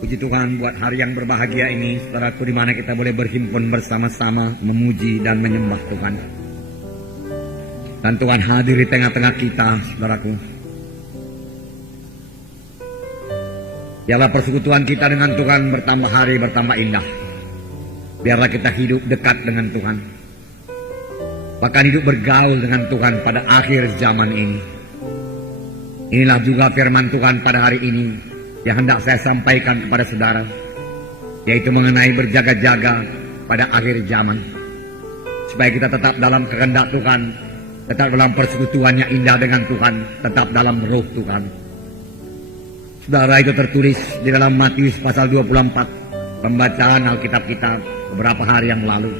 Puji Tuhan buat hari yang berbahagia ini, saudaraku, di mana kita boleh berhimpun bersama-sama memuji dan menyembah Tuhan. Dan Tuhan hadir di tengah-tengah kita, saudaraku. Biarlah persekutuan kita dengan Tuhan bertambah hari bertambah indah. Biarlah kita hidup dekat dengan Tuhan. Bahkan hidup bergaul dengan Tuhan pada akhir zaman ini. Inilah juga firman Tuhan pada hari ini yang hendak saya sampaikan kepada saudara, yaitu mengenai berjaga-jaga pada akhir zaman. Supaya kita tetap dalam kehendak Tuhan, tetap dalam persekutuan yang indah dengan Tuhan, tetap dalam roh Tuhan. Saudara, itu tertulis di dalam Matius pasal 24, pembacaan Alkitab kita beberapa hari yang lalu.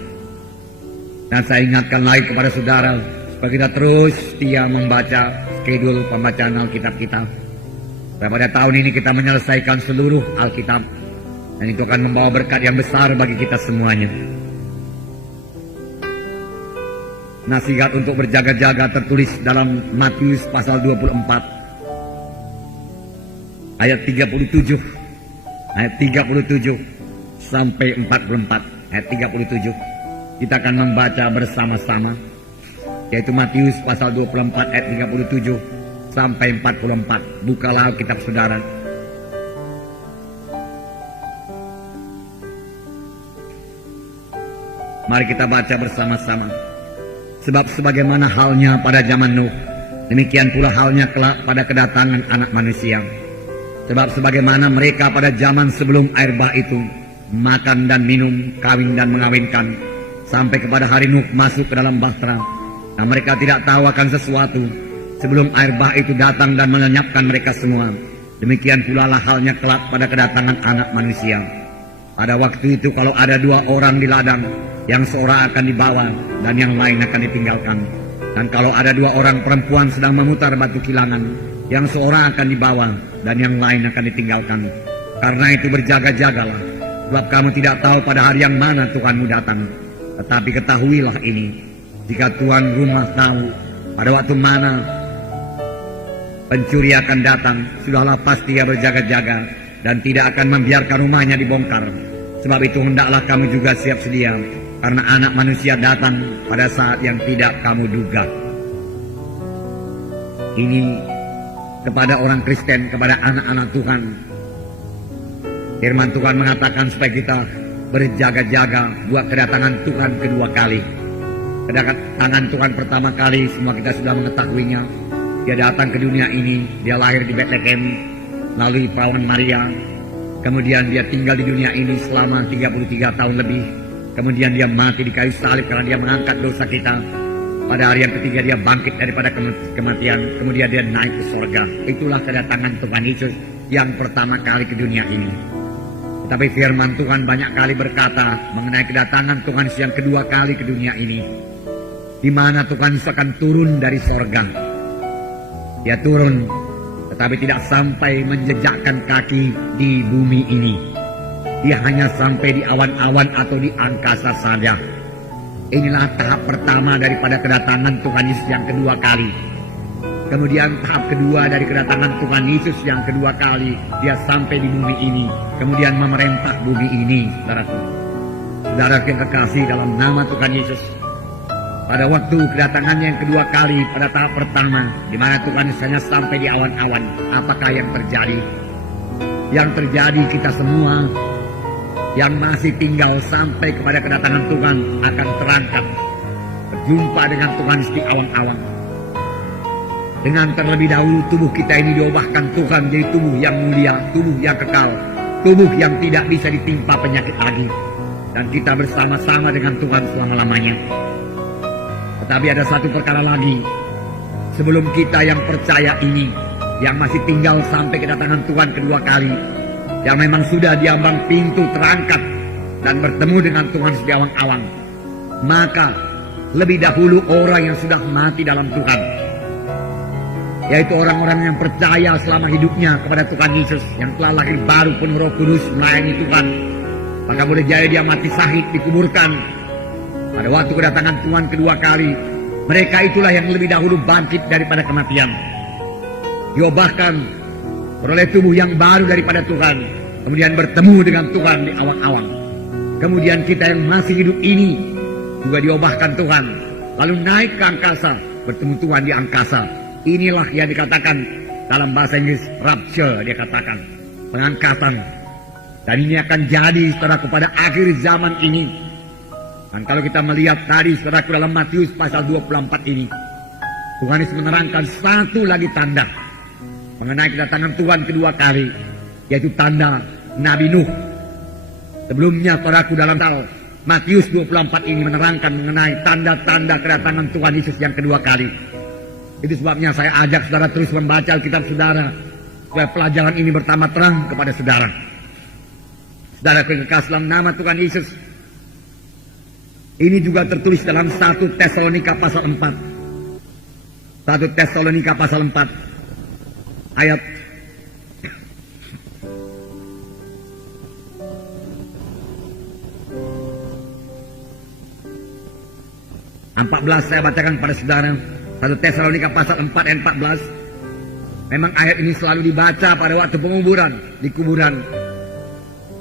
Dan saya ingatkan lagi kepada saudara, supaya kita terus setia membaca skedul pembacaan Alkitab kita. Dan pada tahun ini kita menyelesaikan seluruh Alkitab, dan itu akan membawa berkat yang besar bagi kita semuanya. Nasihat untuk berjaga-jaga tertulis dalam Matius pasal 24 ayat 37 sampai 44. Ayat 37 kita akan membaca bersama-sama, yaitu Matius pasal 24 ayat 37 sampai 44. Bukalah kitab saudara. Mari kita baca bersama-sama. Sebab sebagaimana halnya pada zaman Nuh, demikian pula halnya kelak pada kedatangan Anak Manusia. Sebab sebagaimana mereka pada zaman sebelum air bah itu makan dan minum, kawin dan mengawinkan, sampai kepada hari Nuh masuk ke dalam bahtera, dan mereka tidak tahu akan sesuatu sebelum air bah itu datang dan melenyapkan mereka semua. Demikian pula lah halnya kelak pada kedatangan Anak Manusia. Pada waktu itu kalau ada dua orang di ladang, yang seorang akan dibawa dan yang lain akan ditinggalkan. Dan kalau ada dua orang perempuan sedang memutar batu kilangan, yang seorang akan dibawa dan yang lain akan ditinggalkan. Karena itu berjaga-jagalah, sebab kamu tidak tahu pada hari yang mana Tuhanmu datang. Tetapi ketahuilah ini, jika tuan rumah tahu pada waktu mana pencuri akan datang, sudahlah pasti ia berjaga-jaga dan tidak akan membiarkan rumahnya dibongkar. Sebab itu hendaklah kamu juga siap sedia, karena Anak Manusia datang pada saat yang tidak kamu duga. Ini kepada orang Kristen, kepada anak-anak Tuhan. Firman Tuhan mengatakan supaya kita berjaga-jaga buat kedatangan Tuhan kedua kali. Kedatangan Tuhan pertama kali semua kita sudah mengetahuinya. Dia datang ke dunia ini, dia lahir di Bethlehem melalui perawan Maria. Kemudian dia tinggal di dunia ini selama 33 tahun lebih. Kemudian dia mati di kayu salib karena dia mengangkat dosa kita. Pada hari yang ketiga dia bangkit daripada kematian. Kemudian dia naik ke surga. Itulah kedatangan Tuhan Yesus yang pertama kali ke dunia ini. Tetapi firman Tuhan banyak kali berkata mengenai kedatangan Tuhan Yesus yang kedua kali ke dunia ini, di mana Tuhan Yesus akan turun dari surga. Dia turun, tetapi tidak sampai menjejakkan kaki di bumi ini. Dia hanya sampai di awan-awan atau di angkasa saja. Inilah tahap pertama daripada kedatangan Tuhan Yesus yang kedua kali. Kemudian tahap kedua dari kedatangan Tuhan Yesus yang kedua kali, dia sampai di bumi ini, kemudian memerintah bumi ini, saudaraku. Saudara yang kekasih dalam nama Tuhan Yesus, pada waktu kedatangannya yang kedua kali, pada tahap pertama, di mana Tuhan Yesus hanya sampai di awan-awan, apakah yang terjadi? Yang terjadi kita semua yang masih tinggal sampai kepada kedatangan Tuhan akan terangkat, berjumpa dengan Tuhan di awan-awan. Dengan terlebih dahulu tubuh kita ini diubahkan Tuhan menjadi tubuh yang mulia, tubuh yang kekal, tubuh yang tidak bisa ditimpa penyakit lagi. Dan kita bersama-sama dengan Tuhan selama-lamanya. Tetapi ada satu perkara lagi, sebelum kita yang percaya ini, yang masih tinggal sampai kedatangan Tuhan kedua kali, yang memang sudah diambang pintu terangkat dan bertemu dengan Tuhan di awang-awang, maka lebih dahulu orang yang sudah mati dalam Tuhan, yaitu orang-orang yang percaya selama hidupnya kepada Tuhan Yesus, yang telah lahir baru penuh Roh Kudus melayani Tuhan, maka boleh jadi dia mati syahid, dikuburkan pada waktu kedatangan Tuhan kedua kali. Mereka itulah yang lebih dahulu bangkit daripada kematian, diubahkan beroleh tubuh yang baru daripada Tuhan, kemudian bertemu dengan Tuhan di awang-awang. Kemudian kita yang masih hidup ini juga diubahkan Tuhan, lalu naik ke angkasa, bertemu Tuhan di angkasa. Inilah yang dikatakan dalam bahasa Inggris rapture, dia katakan pengangkatan. Dan ini akan jadi saudaraku pada akhir zaman ini. Dan kalau kita melihat tadi saudaraku dalam Matius pasal 24 ini, Tuhan Yesus menerangkan satu lagi tanda mengenai kedatangan Tuhan kedua kali, yaitu tanda Nabi Nuh. Sebelumnya saudaraku dalam Matius 24 ini menerangkan mengenai tanda-tanda kedatangan Tuhan Yesus yang kedua kali. Itu sebabnya saya ajak saudara terus membaca Alkitab saudara, supaya pelajaran ini bertambah terang kepada saudara. Saudara kekasih dalam nama Tuhan Yesus, ini juga tertulis dalam 1 Tesalonika pasal 4. 1 Tesalonika pasal 4 ayat 14 saya bacakan pada saudara. 1 Tesalonika pasal 4 ayat 14. Memang ayat ini selalu dibaca pada waktu penguburan di kuburan.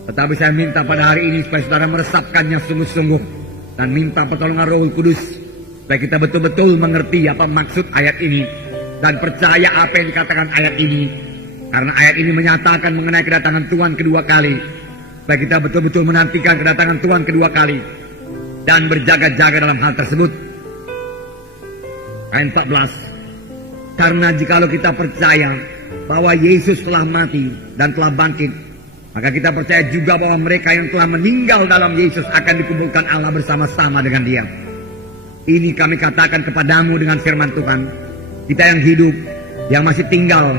Tetapi saya minta pada hari ini supaya saudara meresapkannya sungguh-sungguh dan minta pertolongan Roh Kudus supaya kita betul-betul mengerti apa maksud ayat ini dan percaya apa yang dikatakan ayat ini. Karena ayat ini menyatakan mengenai kedatangan Tuhan kedua kali. Supaya kita betul-betul menantikan kedatangan Tuhan kedua kali dan berjaga-jaga dalam hal tersebut. Ayat 14. Karena jikalau kita percaya bahwa Yesus telah mati dan telah bangkit, maka kita percaya juga bahwa mereka yang telah meninggal dalam Yesus akan dikumpulkan Allah bersama-sama dengan Dia. Ini kami katakan kepadamu dengan firman Tuhan. Kita yang hidup, yang masih tinggal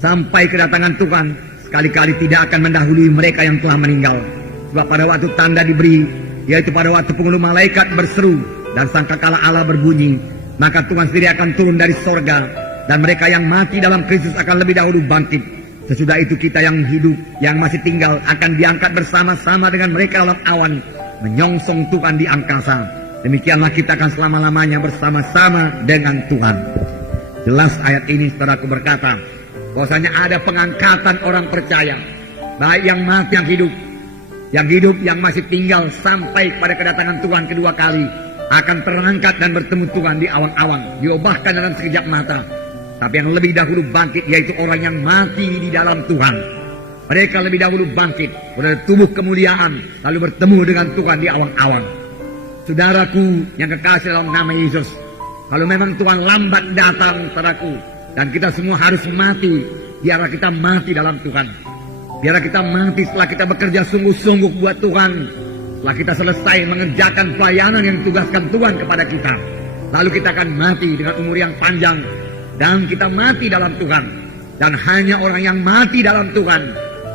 sampai kedatangan Tuhan, sekali-kali tidak akan mendahului mereka yang telah meninggal. Sebab pada waktu tanda diberi, yaitu pada waktu penghulu malaikat berseru dan sangkakala Allah berbunyi, maka Tuhan sendiri akan turun dari sorga, dan mereka yang mati dalam Kristus akan lebih dahulu bangkit. Sesudah itu kita yang hidup, yang masih tinggal, akan diangkat bersama-sama dengan mereka dalam awan, menyongsong Tuhan di angkasa. Demikianlah kita akan selama-lamanya bersama-sama dengan Tuhan. Jelas ayat ini saudaraku berkata, bahwasanya ada pengangkatan orang percaya, baik yang mati yang hidup, yang masih tinggal sampai pada kedatangan Tuhan kedua kali, akan terangkat dan bertemu Tuhan di awang-awang, diubahkan dalam sekejap mata. Tapi yang lebih dahulu bangkit, yaitu orang yang mati di dalam Tuhan. Mereka lebih dahulu bangkit, berada tubuh kemuliaan, lalu bertemu dengan Tuhan di awang-awang. Saudaraku yang kekasih dalam nama Yesus, kalau memang Tuhan lambat datang, saudaraku, dan kita semua harus mati, biarlah kita mati dalam Tuhan. Biarlah kita mati setelah kita bekerja sungguh-sungguh buat Tuhan. Setelah kita selesai mengerjakan pelayanan yang ditugaskan Tuhan kepada kita, lalu kita akan mati dengan umur yang panjang. Dan kita mati dalam Tuhan. Dan hanya orang yang mati dalam Tuhan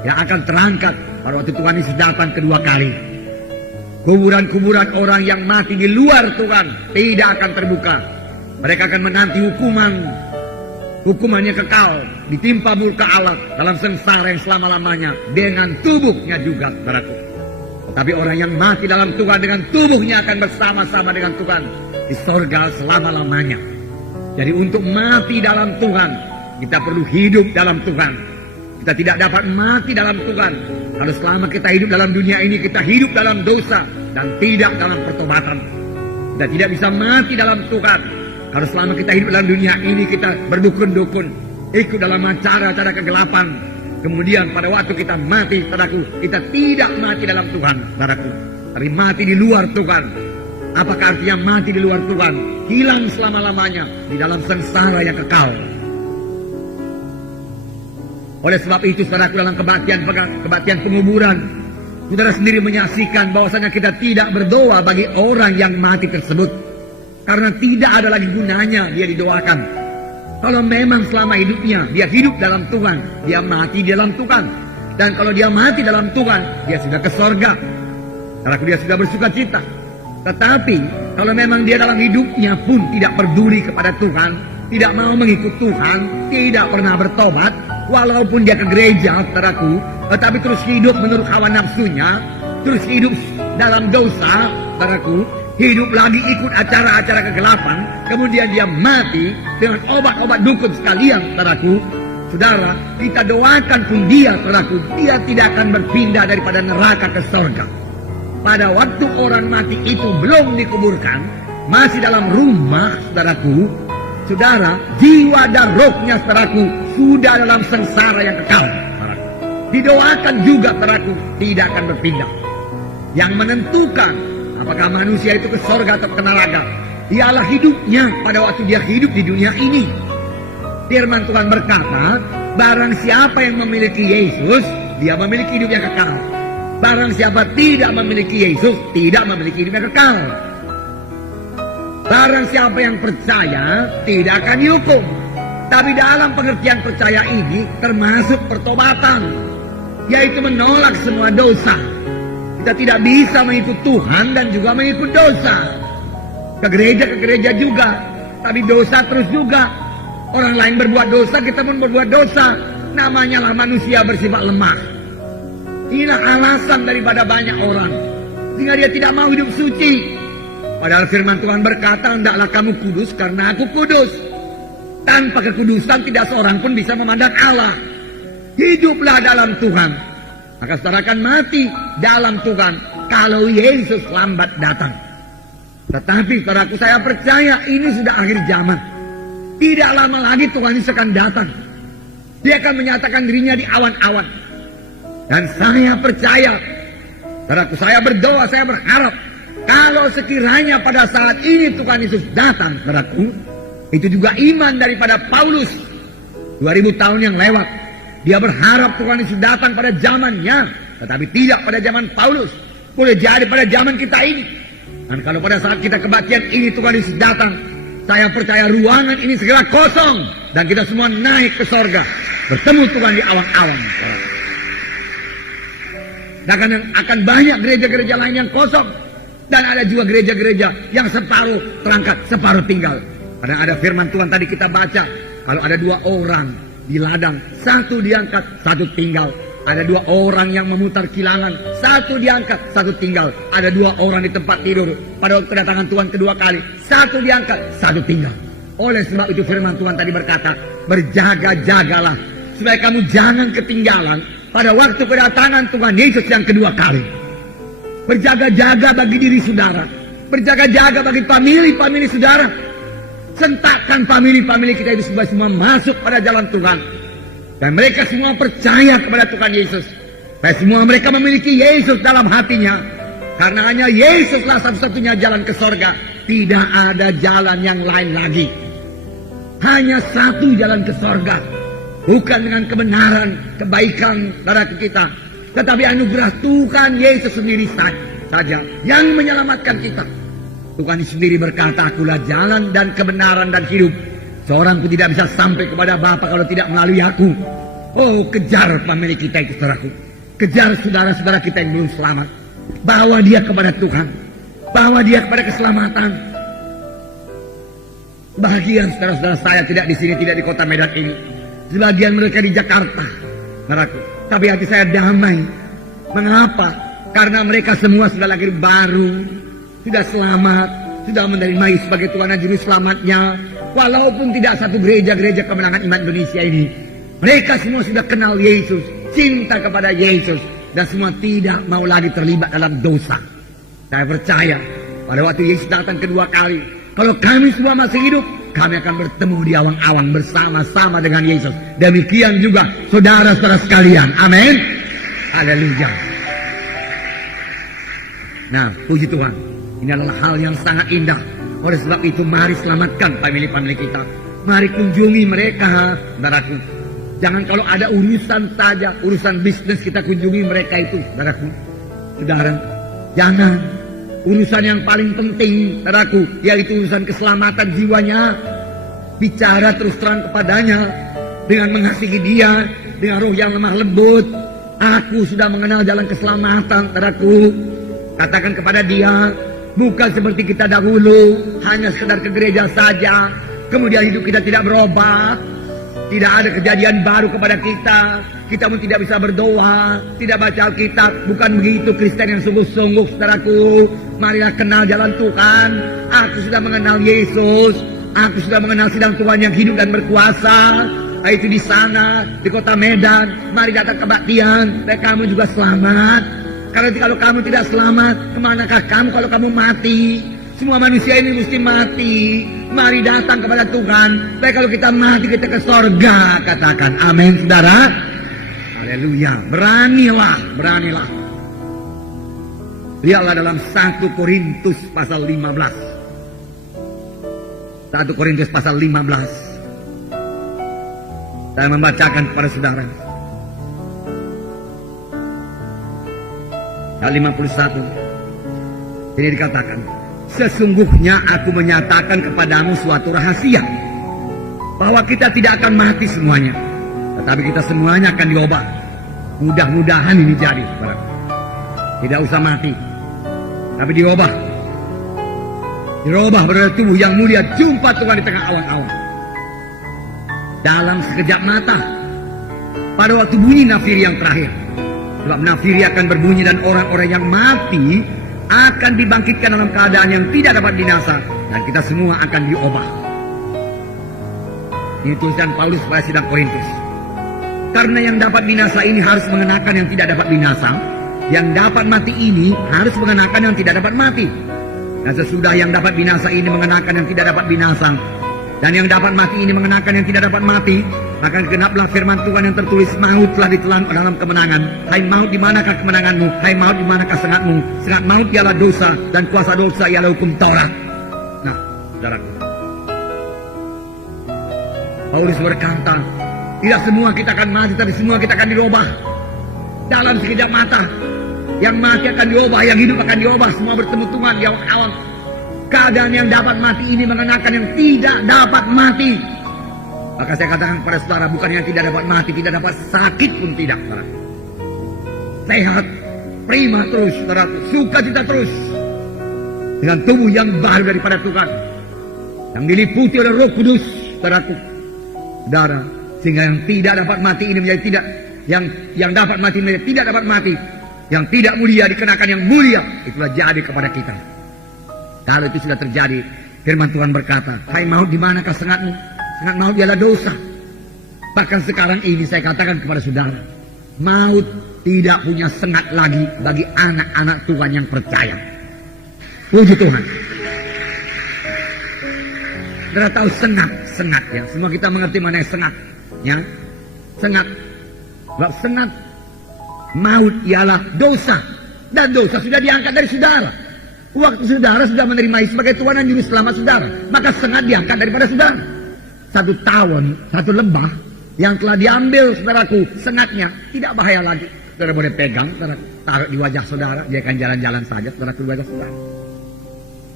yang akan terangkat pada waktu Tuhan Yesus datang kedua kali. Kuburan-kuburan orang yang mati di luar Tuhan tidak akan terbuka. Mereka akan menanti hukumannya kekal, ditimpa murka Allah dalam sengsara yang selama-lamanya dengan tubuhnya juga, saudaraku. Tetapi orang yang mati dalam Tuhan dengan tubuhnya akan bersama-sama dengan Tuhan di sorga selama-lamanya. Jadi untuk mati dalam Tuhan, kita perlu hidup dalam Tuhan. Kita tidak dapat mati dalam Tuhan kalau selama kita hidup dalam dunia ini kita hidup dalam dosa dan tidak dalam pertobatan. Kita tidak bisa mati dalam Tuhan kalau selama kita hidup dalam dunia ini kita berdukun-dukun, ikut dalam cara-cara kegelapan. Kemudian pada waktu kita mati, saudaraku, kita tidak mati dalam Tuhan, saudaraku, tapi mati di luar Tuhan. Apakah artinya mati di luar Tuhan? Hilang selama-lamanya di dalam sengsara yang kekal. Oleh sebab itu, saudaraku, dalam kebaktian penguburan, saudara sendiri menyaksikan bahwasanya kita tidak berdoa bagi orang yang mati tersebut, karena tidak ada lagi gunanya dia didoakan. Kalau memang selama hidupnya dia hidup dalam Tuhan, dia mati di dalam Tuhan. Dan kalau dia mati dalam Tuhan, dia sudah ke sorga, karena dia sudah bersuka cita. Tetapi kalau memang dia dalam hidupnya pun tidak peduli kepada Tuhan, tidak mau mengikut Tuhan, tidak pernah bertobat, walaupun dia ke gereja, saudaraku, tetapi terus hidup menurut hawa nafsunya, terus hidup dalam dosa, saudaraku, hidup lagi ikut acara-acara kegelapan, kemudian dia mati dengan obat-obat dukun sekalian, saudaraku. Saudara, kita doakan pun dia, saudaraku, dia tidak akan berpindah daripada neraka ke surga. Pada waktu orang mati itu belum dikuburkan, masih dalam rumah, saudaraku, saudara, jiwa dan rohnya, saudaraku, sudah dalam sengsara yang kekal, saudaraku. Didoakan juga, saudaraku, tidak akan berpindah. Yang menentukan apakah manusia itu ke surga atau ke neraka ialah hidupnya pada waktu dia hidup di dunia ini. Firman Tuhan berkata, barang siapa yang memiliki Yesus, dia memiliki hidup yang kekal. Barang siapa tidak memiliki Yesus, tidak memiliki hidup yang kekal. Barang siapa yang percaya, tidak akan dihukum. Tapi dalam pengertian percaya ini termasuk pertobatan, yaitu menolak semua dosa. Kita tidak bisa mengikut Tuhan dan juga mengikut dosa. Ke gereja juga, tapi dosa terus juga. Orang lain berbuat dosa, kita pun berbuat dosa. Namanya lah manusia bersifat lemah. Inilah alasan daripada banyak orang sehingga dia tidak mau hidup suci. Padahal firman Tuhan berkata, hendaklah kamu kudus karena aku kudus. Tanpa kekudusan tidak seorang pun bisa memandang Allah. Hiduplah dalam Tuhan, maka saudara akan mati dalam Tuhan kalau Yesus lambat datang. Tetapi saudaraku, saya percaya ini sudah akhir zaman. Tidak lama lagi Tuhan Yesus akan datang. Dia akan menyatakan dirinya di awan-awan. Dan saya percaya, saudaraku, saya berdoa, saya berharap, kalau sekiranya pada saat ini Tuhan Yesus datang, saudaraku, itu juga iman daripada Paulus 2000 tahun yang lewat. Dia berharap Tuhan Yesus datang pada zamannya, tetapi tidak pada zaman Paulus. Boleh jadi pada zaman kita ini. Dan kalau pada saat kita kebaktian ini Tuhan Yesus datang, saya percaya ruangan ini segera kosong dan kita semua naik ke sorga, bertemu Tuhan di awan-awan. Dan akan banyak gereja-gereja lain yang kosong, dan ada juga gereja-gereja yang separuh terangkat, separuh tinggal. Kadang ada firman Tuhan tadi kita baca, kalau ada 2 orang di ladang, 1 diangkat, 1 tinggal. Ada 2 orang yang memutar kilangan, 1 diangkat, 1 tinggal. Ada 2 orang di tempat tidur pada waktu kedatangan Tuhan kedua kali, 1 diangkat, 1 tinggal. Oleh sebab itu firman Tuhan tadi berkata, berjaga-jagalah supaya kamu jangan ketinggalan pada waktu kedatangan Tuhan Yesus yang kedua kali. Berjaga-jaga bagi diri saudara, berjaga-jaga bagi famili saudara. Sentakkan famili kita itu semua masuk pada jalan Tuhan. Dan mereka semua percaya kepada Tuhan Yesus. Dan semua mereka memiliki Yesus dalam hatinya. Karena hanya Yesuslah satu-satunya jalan ke sorga. Tidak ada jalan yang lain lagi. Hanya satu jalan ke sorga. Bukan dengan kebenaran, kebaikan darah kita. Tetapi anugerah Tuhan Yesus sendiri saja yang menyelamatkan kita. Tuhan sendiri berkata, akulah jalan dan kebenaran dan hidup. Seorang pun tidak bisa sampai kepada Bapa kalau tidak melalui aku. Oh, kejar famili kita itu, saudaraku. Kejar saudara-saudara kita yang belum selamat. Bawa dia kepada Tuhan. Bawa dia kepada keselamatan. Bahagia saudara-saudara saya tidak di sini, tidak di kota Medan ini. Sebagian mereka di Jakarta, saudaraku. Tapi hati saya damai. Mengapa? Karena mereka semua sudah lahir baru, sudah selamat, sudah menerima Yesus sebagai Tuhan dan Juru Selamatnya. Walaupun tidak satu gereja-gereja kemenangan iman Indonesia ini, mereka semua sudah kenal Yesus, cinta kepada Yesus, dan semua tidak mau lagi terlibat dalam dosa. Saya percaya pada waktu Yesus datang kedua kali, kalau kami semua masih hidup, kami akan bertemu di awang-awang bersama-sama dengan Yesus. Demikian juga saudara-saudara sekalian. Amin. Haleluya. Nah, puji Tuhan, ini adalah hal yang sangat indah. Oleh sebab itu mari selamatkan famili kita. Mari kunjungi mereka, saudaraku. Jangan kalau ada urusan saja, urusan bisnis kita kunjungi mereka itu, saudaraku. Saudara, jangan. Urusan yang paling penting, saudaraku, yaitu urusan keselamatan jiwanya. Bicara terus terang kepadanya dengan mengasihi dia, dengan roh yang lemah lembut. Aku sudah mengenal jalan keselamatan, saudaraku. Katakan kepada dia, bukan seperti kita dahulu, hanya sekedar ke gereja saja, kemudian hidup kita tidak berubah. Tidak ada kejadian baru kepada kita. Kita pun tidak bisa berdoa, tidak baca Alkitab. Bukan begitu Kristen yang sungguh-sungguh, saudaraku. Marilah kenal jalan Tuhan. Aku sudah mengenal Yesus. Aku sudah mengenal sidang Tuhan yang hidup dan berkuasa. Itu di sana, di kota Medan. Mari datang kebaktian, dan kamu juga selamat. Karena kalau kamu tidak selamat, kemanakah kamu kalau kamu mati? Semua manusia ini mesti mati. Mari datang kepada Tuhan. Baik kalau kita mati, kita ke sorga. Katakan amin, saudara. Haleluya. Beranilah, beranilah. Lihatlah dalam 1 Korintus pasal 15. 1 Korintus pasal 15. Saya membacakan kepada saudara. Ayat 51. Ini dikatakan, sesungguhnya aku menyatakan kepadamu suatu rahasia, bahwa kita tidak akan mati semuanya, tetapi kita semuanya akan diubah. Mudah-mudahan ini jadi, saudara. Tidak usah mati, tapi diubah. Dirubah berada tubuh yang mulia, jumpa Tuhan di tengah awan-awan. Dalam sekejap mata, pada waktu bunyi nafiri yang terakhir. Sebab nafiri akan berbunyi dan orang-orang yang mati akan dibangkitkan dalam keadaan yang tidak dapat binasa, dan kita semua akan diubah. Ini tulisan Paulus pada sidang Korintus. Karena yang dapat binasa ini harus mengenakan yang tidak dapat binasa, yang dapat mati ini harus mengenakan yang tidak dapat mati. Dan sesudah yang dapat binasa ini mengenakan yang tidak dapat binasa, dan yang dapat mati ini mengenakan yang tidak dapat mati, akan genaplah firman Tuhan yang tertulis, maut telah ditelan dalam kemenangan. Hai maut, di manakah kemenanganmu? Hai maut, di manakah sengatmu? Sengat maut ialah dosa, dan kuasa dosa ialah hukum Taurat. Nah, saudaraku, Paulus berkata, tidak semua kita akan mati, tapi semua kita akan dirubah dalam sekejap mata. Yang mati akan diubah, yang hidup akan diubah. Semua bertemu Tuhan di awal-awal. Keadaan yang dapat mati ini mengenakan yang tidak dapat mati. Maka saya katakan kepada saudara, bukan yang tidak dapat mati, tidak dapat sakit pun tidak, saudara. Sehat, prima terus, saudara. Sukacita terus. Dengan tubuh yang baru daripada Tuhan, yang diliputi oleh Roh Kudus, saudaraku. Saudara, sehingga yang tidak dapat mati ini menjadi tidak, yang dapat mati menjadi tidak dapat mati. Yang tidak mulia dikenakan yang mulia. Itulah jadi kepada kita. Kalau itu sudah terjadi, firman Tuhan berkata, hai maut, di manakah sengatmu? Sengat maut ialah dosa. Bahkan sekarang ini saya katakan kepada saudara, maut tidak punya sengat lagi bagi anak-anak Tuhan yang percaya. Puji Tuhan. Saudara tahu sengat ya. Semua kita mengerti mana sengat, ya. Sengat. Sebab sengat, maut ialah dosa, dan dosa sudah diangkat dari saudara. Waktu saudara sudah menerima Yesus sebagai Tuhan dan Juru Selamat saudara, maka sengat diangkat daripada saudara. 1 tahun, 1 lembah yang telah diambil, saudaraku, sengatnya tidak bahaya lagi. Saudara boleh pegang, saudara, taruh di wajah saudara, dia akan jalan-jalan saja, saudara, di wajah saudara.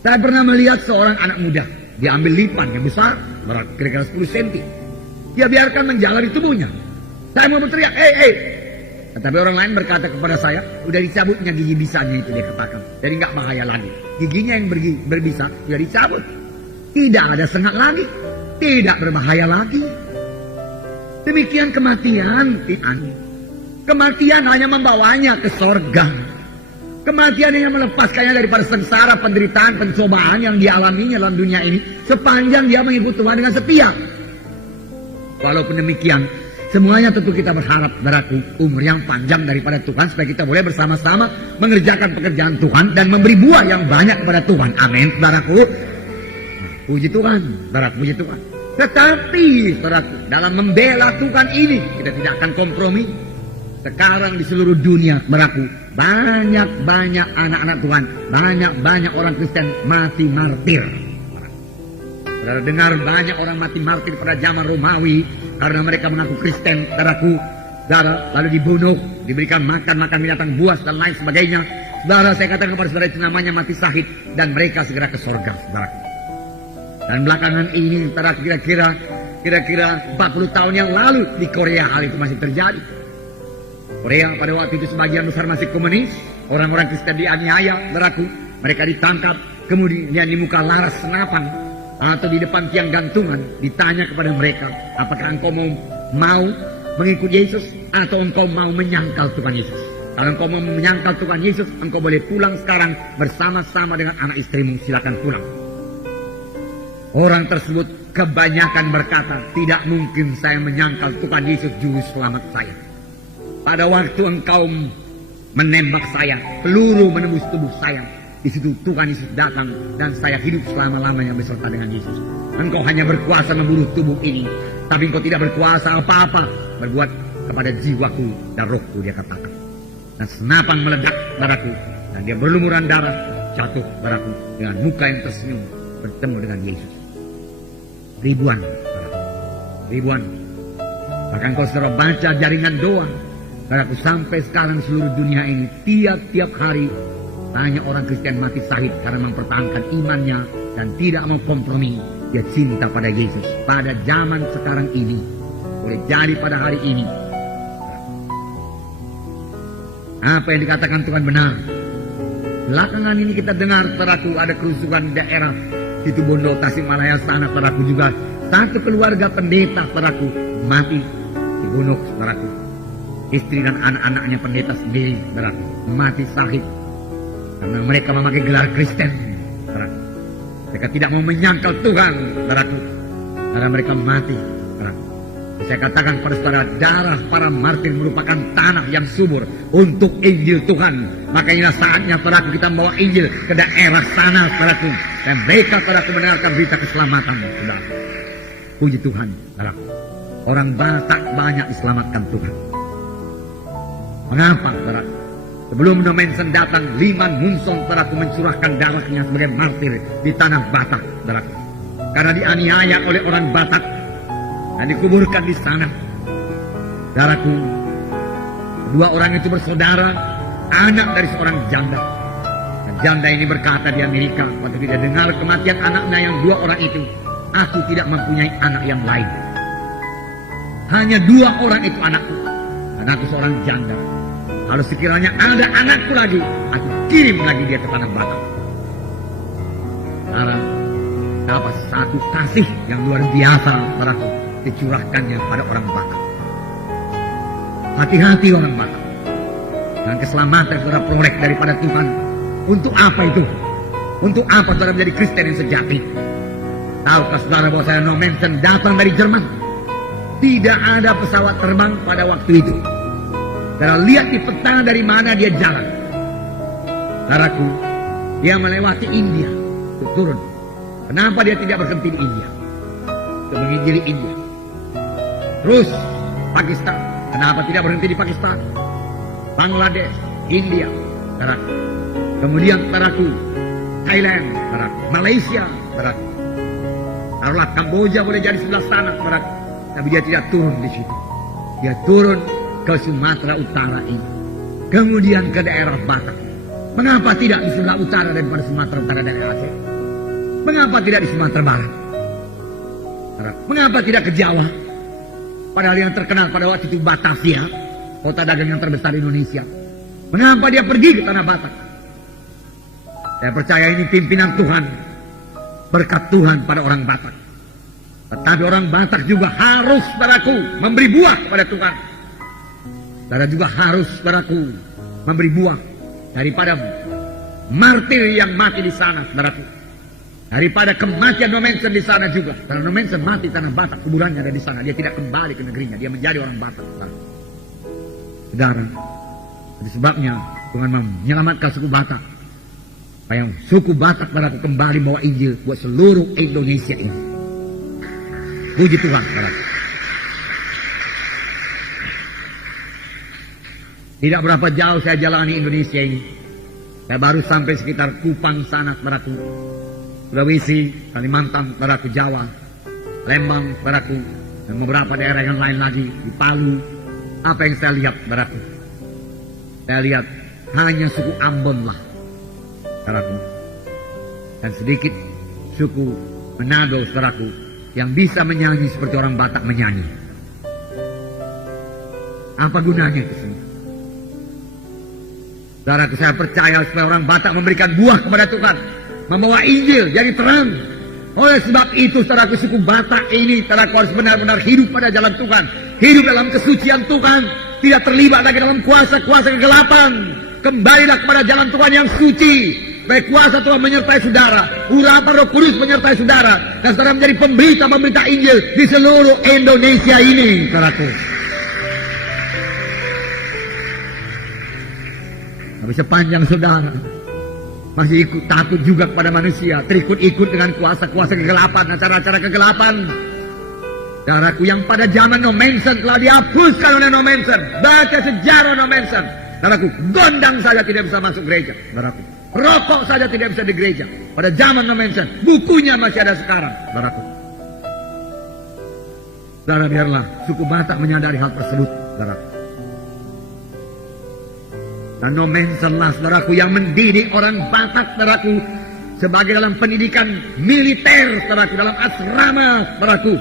Saya pernah melihat seorang anak muda, dia ambil lipan yang besar, kira-kira 10 cm. Dia biarkan menjalar di tubuhnya. Saya mau berteriak, tetapi orang lain berkata kepada saya, udah dicabutnya gigi bisanya itu, dia katakan. Jadi nggak bahaya lagi. Giginya yang berbisa sudah dicabut. Tidak ada sengat lagi. Tidak berbahaya lagi. Demikian kematian. Kematian hanya membawanya ke sorga. Kematian hanya melepaskannya daripada sengsara, penderitaan, pencobaan yang dialaminya dalam dunia ini, sepanjang dia mengikuti Tuhan dengan setia. Walaupun demikian, semuanya tentu kita berharap, saudaraku, umur yang panjang daripada Tuhan, supaya kita boleh bersama-sama mengerjakan pekerjaan Tuhan dan memberi buah yang banyak kepada Tuhan. Amin, saudaraku. Puji Tuhan, saudaraku, puji Tuhan. Tetapi, saudaraku, dalam membela Tuhan ini, kita tidak akan kompromi. Sekarang di seluruh dunia, saudaraku, banyak-banyak anak-anak Tuhan, banyak-banyak orang Kristen mati martir. Saudara dengar banyak orang mati martir pada zaman Romawi karena mereka mengaku Kristen, saudaraku. Saudara, lalu dibunuh, diberikan makan binatang buas dan lain sebagainya. Saudara, saya katakan kepada saudara, itu namanya mati syahid, dan mereka segera ke sorga, saudaraku. Dan belakangan ini, saudara, kira-kira 40 tahun yang lalu di Korea hal itu masih terjadi. Korea pada waktu itu sebagian besar masih komunis, orang-orang Kristen dianiaya, saudaraku. Mereka ditangkap, kemudian di muka laras senapan atau di depan tiang gantungan, ditanya kepada mereka, apakah engkau mau mengikut Yesus atau engkau mau menyangkal Tuhan Yesus? Kalau engkau mau menyangkal Tuhan Yesus, engkau boleh pulang sekarang bersama-sama dengan anak istrimu, silakan pulang. Orang tersebut kebanyakan berkata, tidak mungkin saya menyangkal Tuhan Yesus juru selamat saya. Pada waktu engkau menembak saya, peluru menembus tubuh saya, di situ Tuhan Yesus datang dan saya hidup selama-lamanya beserta dengan Yesus. Engkau hanya berkuasa membunuh tubuh ini, tapi engkau tidak berkuasa apa-apa berbuat kepada jiwaku dan rohku, dia katakan. Dan senapan meledak padaku dan dia berlumuran darah jatuh padaku dengan muka yang tersenyum bertemu dengan Yesus. Ribuan. Bahkan kalau saudara baca jaringan doa, saudaraku, sampai sekarang seluruh dunia ini tiap-tiap hari banyak orang Kristen mati syahid karena mempertahankan imannya dan tidak mau kompromi. Dia cinta pada Yesus. Pada zaman sekarang ini, boleh jadi pada hari ini, apa yang dikatakan Tuhan benar. Belakangan ini kita dengar, saudaraku, ada kerusuhan daerah Situbondo, Tasikmalaya sana, saudaraku, juga satu keluarga pendeta, saudaraku, mati dibunuh, saudaraku. Istri dan anak-anaknya pendeta sendiri, saudaraku, mati syahid karena mereka memakai gelar Kristen, saudaraku. Mereka tidak mau menyangkal Tuhan, saudaraku, karena mereka mati, saudaraku. Saya katakan pada saudara, darah para martir merupakan tanah yang subur untuk Injil Tuhan. Makanya saatnya saudaraku kita membawa Injil ke daerah sana, saudaraku, dan mereka, saudaraku, mendengarkan berita keselamatan, saudaraku. Puji Tuhan, saudaraku. Orang Batak banyak diselamatkan Tuhan. Mengapa, saudaraku? Sebelum No Manson datang, Liman Hungson, saudaraku, mencurahkan darahnya sebagai martir di tanah Batak, saudaraku. Karena dianiaya oleh orang Batak dan dikuburkan di sana. Saudaraku, dua orang itu bersaudara, anak dari seorang janda. Dan janda ini berkata di Amerika, waktu dia dengar kematian anaknya yang dua orang itu, aku tidak mempunyai anak yang lain. Hanya dua orang itu anakku, dan aku seorang janda. Kalau sekiranya ada anakku lagi, aku kirim lagi dia ke tanah Batak. Saudara, dapat satu kasih yang luar biasa, saudaraku, dicurahkannya pada orang Batak. Hati-hati orang Batak. Dan keselamatan saudara peroleh daripada Tuhan. Untuk apa itu? Untuk apa saudara menjadi Kristen yang sejati? Tahukah saudara bahwa saya No Manson datang dari Jerman? Tidak ada pesawat terbang pada waktu itu. Saudara lihat di peta dari mana dia jalan. Saudaraku, dia melewati India untuk turun. Kenapa dia tidak berhenti di India? Untuk menginjili India. Terus Pakistan. Kenapa tidak berhenti di Pakistan? Bangladesh, India, saudaraku. Kemudian, saudaraku, Thailand, saudaraku. Malaysia, saudaraku. Taruhlah Kamboja boleh jadi sebelah sana, saudaraku. Tapi dia tidak turun di situ. Dia turun ke Sumatera Utara ini. Kemudian ke daerah Batak. Mengapa tidak di Sumatera Utara daripada Sumatera Utara dan Aceh? Mengapa tidak di Sumatera Barat? Mengapa tidak ke Jawa? Padahal yang terkenal pada waktu itu Batavia, kota dagang yang terbesar di Indonesia. Mengapa dia pergi ke tanah Batak? Saya percaya ini pimpinan Tuhan, berkat Tuhan pada orang Batak. Tetapi orang Batak juga harus, saudaraku, memberi buah kepada Tuhan. Saudara juga harus, saudaraku, memberi buah daripada martir yang mati di sana, saudaraku. Daripada kematian No Manson di sana juga. Karena No Manson mati tanah Batak, kuburannya ada di sana. Dia tidak kembali ke negerinya, dia menjadi orang Batak. Saudara, itu sebabnya Tuhan menyelamatkan suku Batak. Supaya suku Batak saudaraku kembali bawa Injil buat seluruh Indonesia ini. Puji Tuhan, saudara. Tidak berapa jauh saya jalani Indonesia ini. Saya baru sampai sekitar Kupang sana, saudaraku. Sulawesi, Kalimantan, saudaraku, Jawa, Lembang, saudaraku, dan beberapa daerah yang lain lagi, di Palu. Apa yang saya lihat, saudaraku? Saya lihat hanya suku Ambon lah, saudaraku. Dan sedikit suku Manado, saudaraku, yang bisa menyanyi seperti orang Batak menyanyi. Apa gunanya itu semua? Saudaraku, saya percaya supaya orang Batak memberikan buah kepada Tuhan, membawa Injil jadi terang, Oleh sebab itu, saudaraku, suku Batak ini, saudaraku, harus benar-benar hidup pada jalan Tuhan. Hidup dalam kesucian Tuhan. Tidak terlibat lagi dalam kuasa-kuasa kegelapan. Kembalilah kepada jalan Tuhan yang suci. Baik kuasa Tuhan menyertai saudara. Urapan Roh Kudus menyertai saudara. Dan saudara menjadi pemberita Injil di seluruh Indonesia ini, saudaraku. Tapi sepanjang saudara masih ikut takut juga kepada manusia, terikut-ikut dengan kuasa-kuasa kegelapan, acara-acara kegelapan, saudaraku, yang pada zaman No Manson telah dihapuskan oleh No Manson. Baca sejarah No Manson, saudaraku. Gondang saja tidak bisa masuk gereja, saudaraku. Rokok saja tidak bisa di gereja pada zaman No Manson. Bukunya masih ada sekarang, saudaraku. Saudara, biarlah suku Batak menyadari hal tersebut, saudaraku. Dan No Manson lah, saudaraku, yang mendidik orang Batak, saudaraku, sebagai dalam pendidikan militer, saudaraku, dalam asrama, saudaraku.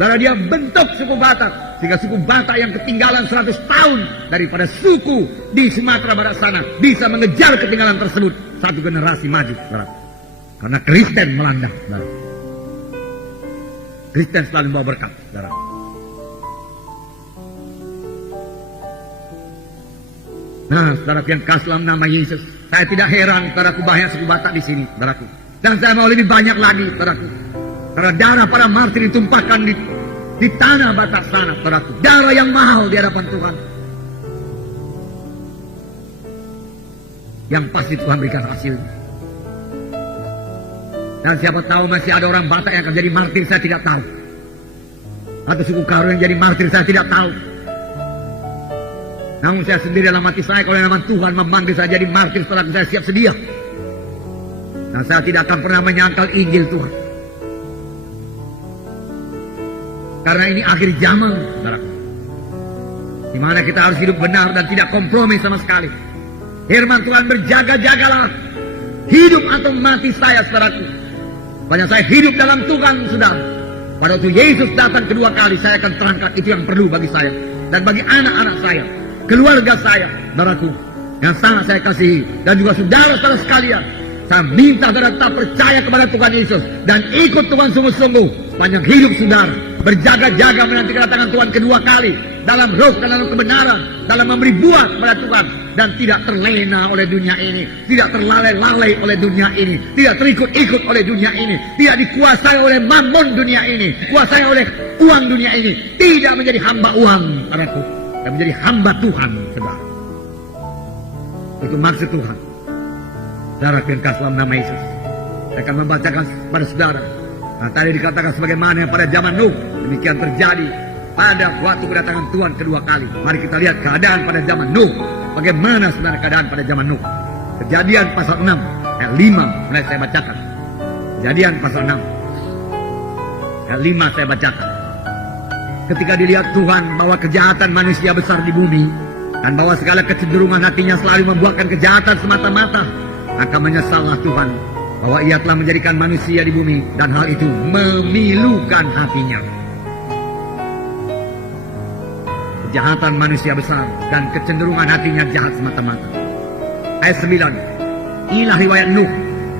Saudara, dia bentuk suku Batak, sehingga suku Batak yang ketinggalan 100 tahun daripada suku di Sumatera Barat sana bisa mengejar ketinggalan tersebut satu generasi maju, saudaraku. Karena Kristen melanda, saudaraku. Kristen selalu membawa berkat, saudaraku. Nah, saudaraku yang kasih dalam nama Yesus, saya tidak heran, saudaraku, banyak suku Batak di sini, saudaraku. Dan saya mau lebih banyak lagi, saudaraku. Karena darah para martir ditumpahkan di tanah Batak sana, saudaraku. Darah yang mahal di hadapan Tuhan. Yang pasti Tuhan berikan hasil. Dan siapa tahu masih ada orang Batak yang akan jadi martir, saya tidak tahu. Atau suku Karo yang jadi martir, saya tidak tahu. Namun saya sendiri dalam hati saya, kalau nama Tuhan memanggil saya jadi martir, saudaraku, saya siap sedia. Dan saya tidak akan pernah menyangkal Injil Tuhan. Karena ini akhir zaman, saudaraku, di mana kita harus hidup benar dan tidak kompromi sama sekali. Firman Tuhan, berjaga-jagalah, hidup atau mati saya, saudaraku. Banyak saya hidup dalam Tuhan, saudara. Pada waktu Yesus datang kedua kali, saya akan terangkat itu yang perlu bagi saya dan bagi anak-anak saya, keluarga saya, saudaraku, yang sangat saya kasihi, dan juga saudara-saudara sekalian. Saya minta saudara tetap percaya kepada Tuhan Yesus dan ikut Tuhan sungguh-sungguh sepanjang hidup saudara. Berjaga-jaga menanti kedatangan Tuhan kedua kali dalam roh dan dalam kebenaran, dalam memberi buah kepada Tuhan, dan tidak terlena oleh dunia ini, tidak terlalai-lalai oleh dunia ini, tidak terikut-ikut oleh dunia ini, tidak dikuasai oleh mamon dunia ini, dikuasai oleh uang dunia ini, tidak menjadi hamba uang, saudaraku, dan menjadi hamba Tuhan, saudara. Itu maksud Tuhan. Saudara yang kasih dalam nama Yesus, saya akan membacakan pada saudara. Nah, tadi dikatakan sebagaimana pada zaman Nuh, demikian terjadi pada waktu kedatangan Tuhan kedua kali. Mari kita lihat keadaan pada zaman Nuh. Bagaimana sebenarnya keadaan pada zaman Nuh. Kejadian pasal 6 ayat 5 mulai saya bacakan. Kejadian pasal 6 ayat 5 saya bacakan. Ketika dilihat Tuhan bahwa kejahatan manusia besar di bumi, dan bahwa segala kecenderungan hatinya selalu membuahkan kejahatan semata-mata, maka menyesallah Tuhan bahwa ia telah menjadikan manusia di bumi, dan hal itu memilukan hatinya. Kejahatan manusia besar dan kecenderungan hatinya jahat semata-mata. Ayat 9, inilah riwayat Nuh.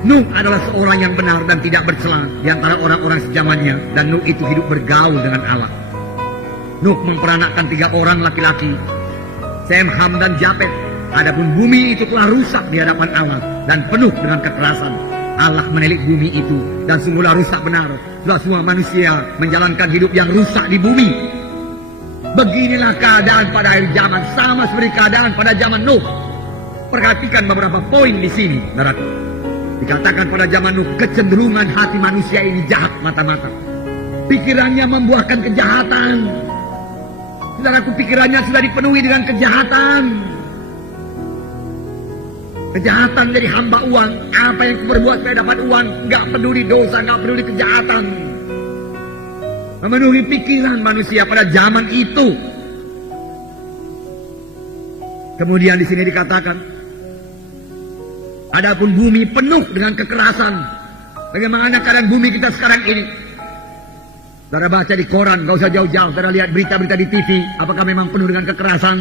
Nuh adalah seorang yang benar dan tidak bercela di antara orang-orang sejamannya, dan Nuh itu hidup bergaul dengan Allah. Nuh memperanakkan 3 orang laki-laki, Sem, Ham, dan Japet. Adapun bumi itu telah rusak di hadapan Allah dan penuh dengan kekerasan. Allah menilik bumi itu, dan sungguhlah rusak benar. Sudah semua manusia menjalankan hidup yang rusak di bumi. Beginilah keadaan pada akhir zaman, sama seperti keadaan pada zaman Nuh. Perhatikan beberapa poin di sini, saudaraku. Dikatakan pada zaman Nuh, kecenderungan hati manusia ini jahat mata-mata. Pikirannya membuahkan kejahatan. Saudaraku, pikirannya sudah dipenuhi dengan kejahatan. Kejahatan jadi hamba uang. Apa yang kuperbuat supaya dapat uang, nggak peduli dosa, nggak peduli kejahatan. Memenuhi pikiran manusia pada zaman itu. Kemudian di sini dikatakan, adapun bumi penuh dengan kekerasan. Bagaimana keadaan bumi kita sekarang ini? Saudara baca di koran, nggak usah jauh-jauh. Saudara lihat berita-berita di TV, apakah memang penuh dengan kekerasan?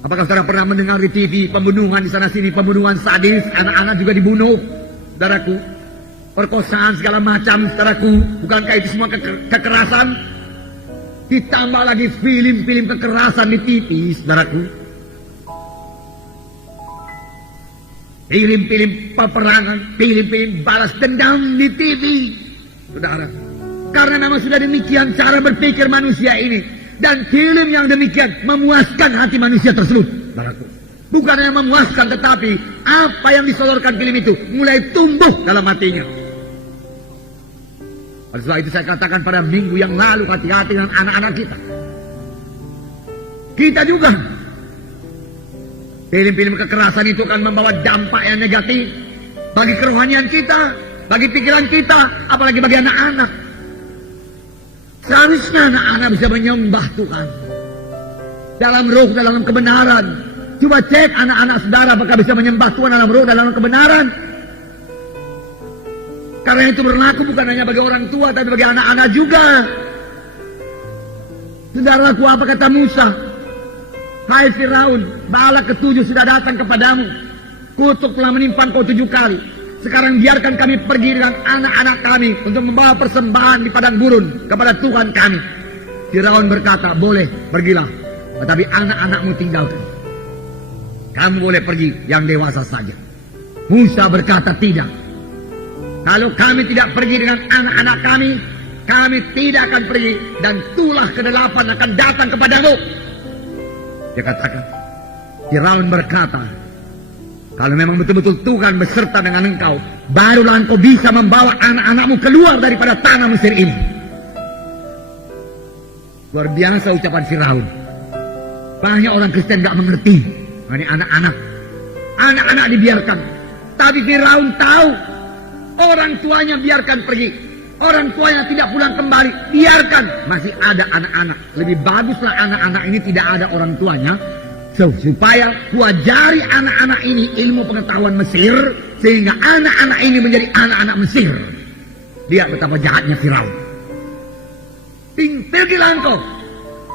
Apakah saudara pernah mendengar di TV pembunuhan di sana sini, pembunuhan sadis, anak-anak juga dibunuh, saudaraku? perkosaan segala macam, saudaraku. Bukankah itu semua kekerasan? Ditambah lagi film-film kekerasan di TV, saudaraku. Film-film peperangan, film-film balas dendam di TV, saudara. Karena memang sudah demikian cara berpikir manusia ini. Dan film yang demikian memuaskan hati manusia tersebut, saudaraku. Bukan hanya memuaskan, tetapi apa yang disodorkan film itu mulai tumbuh dalam hatinya. Oleh sebab itu saya katakan pada minggu yang lalu, hati-hati dengan anak-anak kita. Kita juga. Film-film kekerasan itu akan membawa dampak yang negatif bagi kerohanian kita, bagi pikiran kita, apalagi bagi anak-anak. Seharusnya anak-anak bisa menyembah Tuhan dalam roh, dalam kebenaran. Coba cek anak-anak saudara apakah bisa menyembah Tuhan dalam roh, dalam kebenaran. Karena itu berlaku bukan hanya bagi orang tua, tapi bagi anak-anak juga. Saudaraku, apa kata Musa? Hai Firaun, bala ke-7 sudah datang kepadamu. Kutuk telah menimpa kau 7 kali. Sekarang biarkan kami pergi dengan anak-anak kami untuk membawa persembahan di padang gurun kepada Tuhan kami. Firaun berkata, boleh, pergilah. Tetapi anak-anakmu tinggalkan. Kamu boleh pergi, yang dewasa saja. Musa berkata, tidak. Kalau kami tidak pergi dengan anak-anak kami tidak akan pergi. Dan tulah ke-8 akan datang kepadamu. Dia katakan, Firaun berkata, kalau memang betul-betul Tuhan beserta dengan engkau, barulah engkau bisa membawa anak-anakmu keluar daripada tanah Mesir ini. Luar biasa ucapan Firaun. Banyak orang Kristen gak mengerti. Ini anak-anak. Anak-anak dibiarkan. Tapi Firaun tahu. Orang tuanya biarkan pergi. Orang tuanya tidak pulang kembali. Biarkan. Masih ada anak-anak. Lebih baguslah anak-anak ini tidak ada orang tuanya. Supaya kuajari anak-anak ini ilmu pengetahuan Mesir. Sehingga anak-anak ini menjadi anak-anak Mesir. Lihat betapa jahatnya Firaun. Pergilah engkau.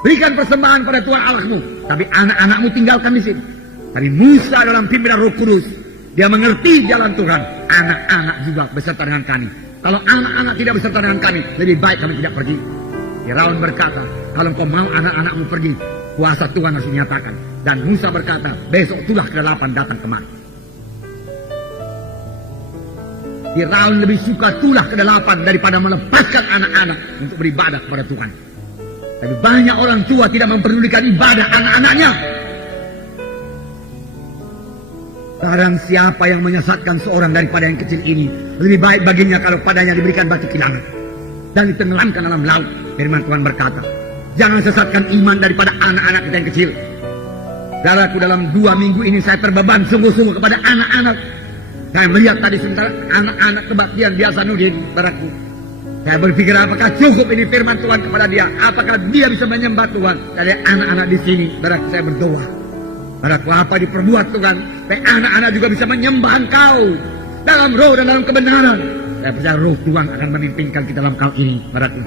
Berikan persembahan pada Tuhan Allahmu. Tapi anak-anakmu tinggalkan di sini. Tapi Musa dalam pimpinan Roh Kudus, dia mengerti jalan Tuhan. Anak-anak juga beserta dengan kami. Kalau anak-anak tidak beserta dengan kami, lebih baik kami tidak pergi. Firaun berkata, kalau kau mau anak-anakmu pergi, kuasa Tuhan harus dinyatakan. Dan Musa berkata, besok tulah ke-8 datang kemari. Firaun lebih suka tulah ke-8 daripada melepaskan anak-anak untuk beribadah kepada Tuhan. Tapi banyak orang tua tidak memperdulikan ibadah anak-anaknya. Sekarang siapa yang menyesatkan seorang daripada yang kecil ini, lebih baik baginya kalau padanya diberikan batu kilangan dan ditenggelamkan dalam laut. Firman Tuhan berkata, jangan sesatkan iman daripada anak-anak kita yang kecil. Saudaraku, dalam 2 minggu ini saya terbeban sungguh-sungguh kepada anak-anak. Saya melihat tadi sementara anak-anak kebaktian biasa Nudin, saudaraku. Saya berpikir apakah cukup ini firman Tuhan kepada dia? Apakah dia bisa menyembah Tuhan? Dari anak-anak di sini, saudaraku, saya berdoa. Saudaraku, apa diperbuat Tuhan? Supaya anak-anak juga bisa menyembah Engkau dalam roh dan dalam kebenaran. Saya percaya roh Tuhan akan memimpinkan kita dalam hal ini, saudaraku.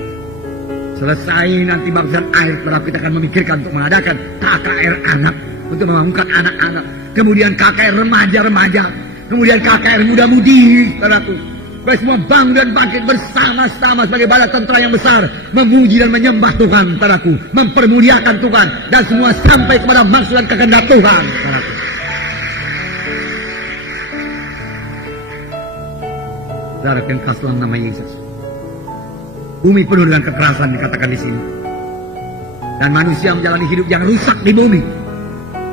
Selesai nanti baptisan air, saudaraku, kita akan memikirkan untuk mengadakan KKR anak, untuk membangunkan anak-anak. Kemudian KKR remaja-remaja. Kemudian KKR muda-mudi, saudaraku. Supaya semua bangun dan bangkit bersama-sama sebagai bala tentera yang besar. Memuji dan menyembah Tuhan, saudaraku. Mempermuliakan Tuhan. Dan semua sampai kepada maksud dan kehendak Tuhan, saudaraku. Saudaraku yang kasih dalam nama Yesus. Bumi penuh dengan kekerasan dikatakan di sini. Dan manusia menjalani hidup yang rusak di bumi.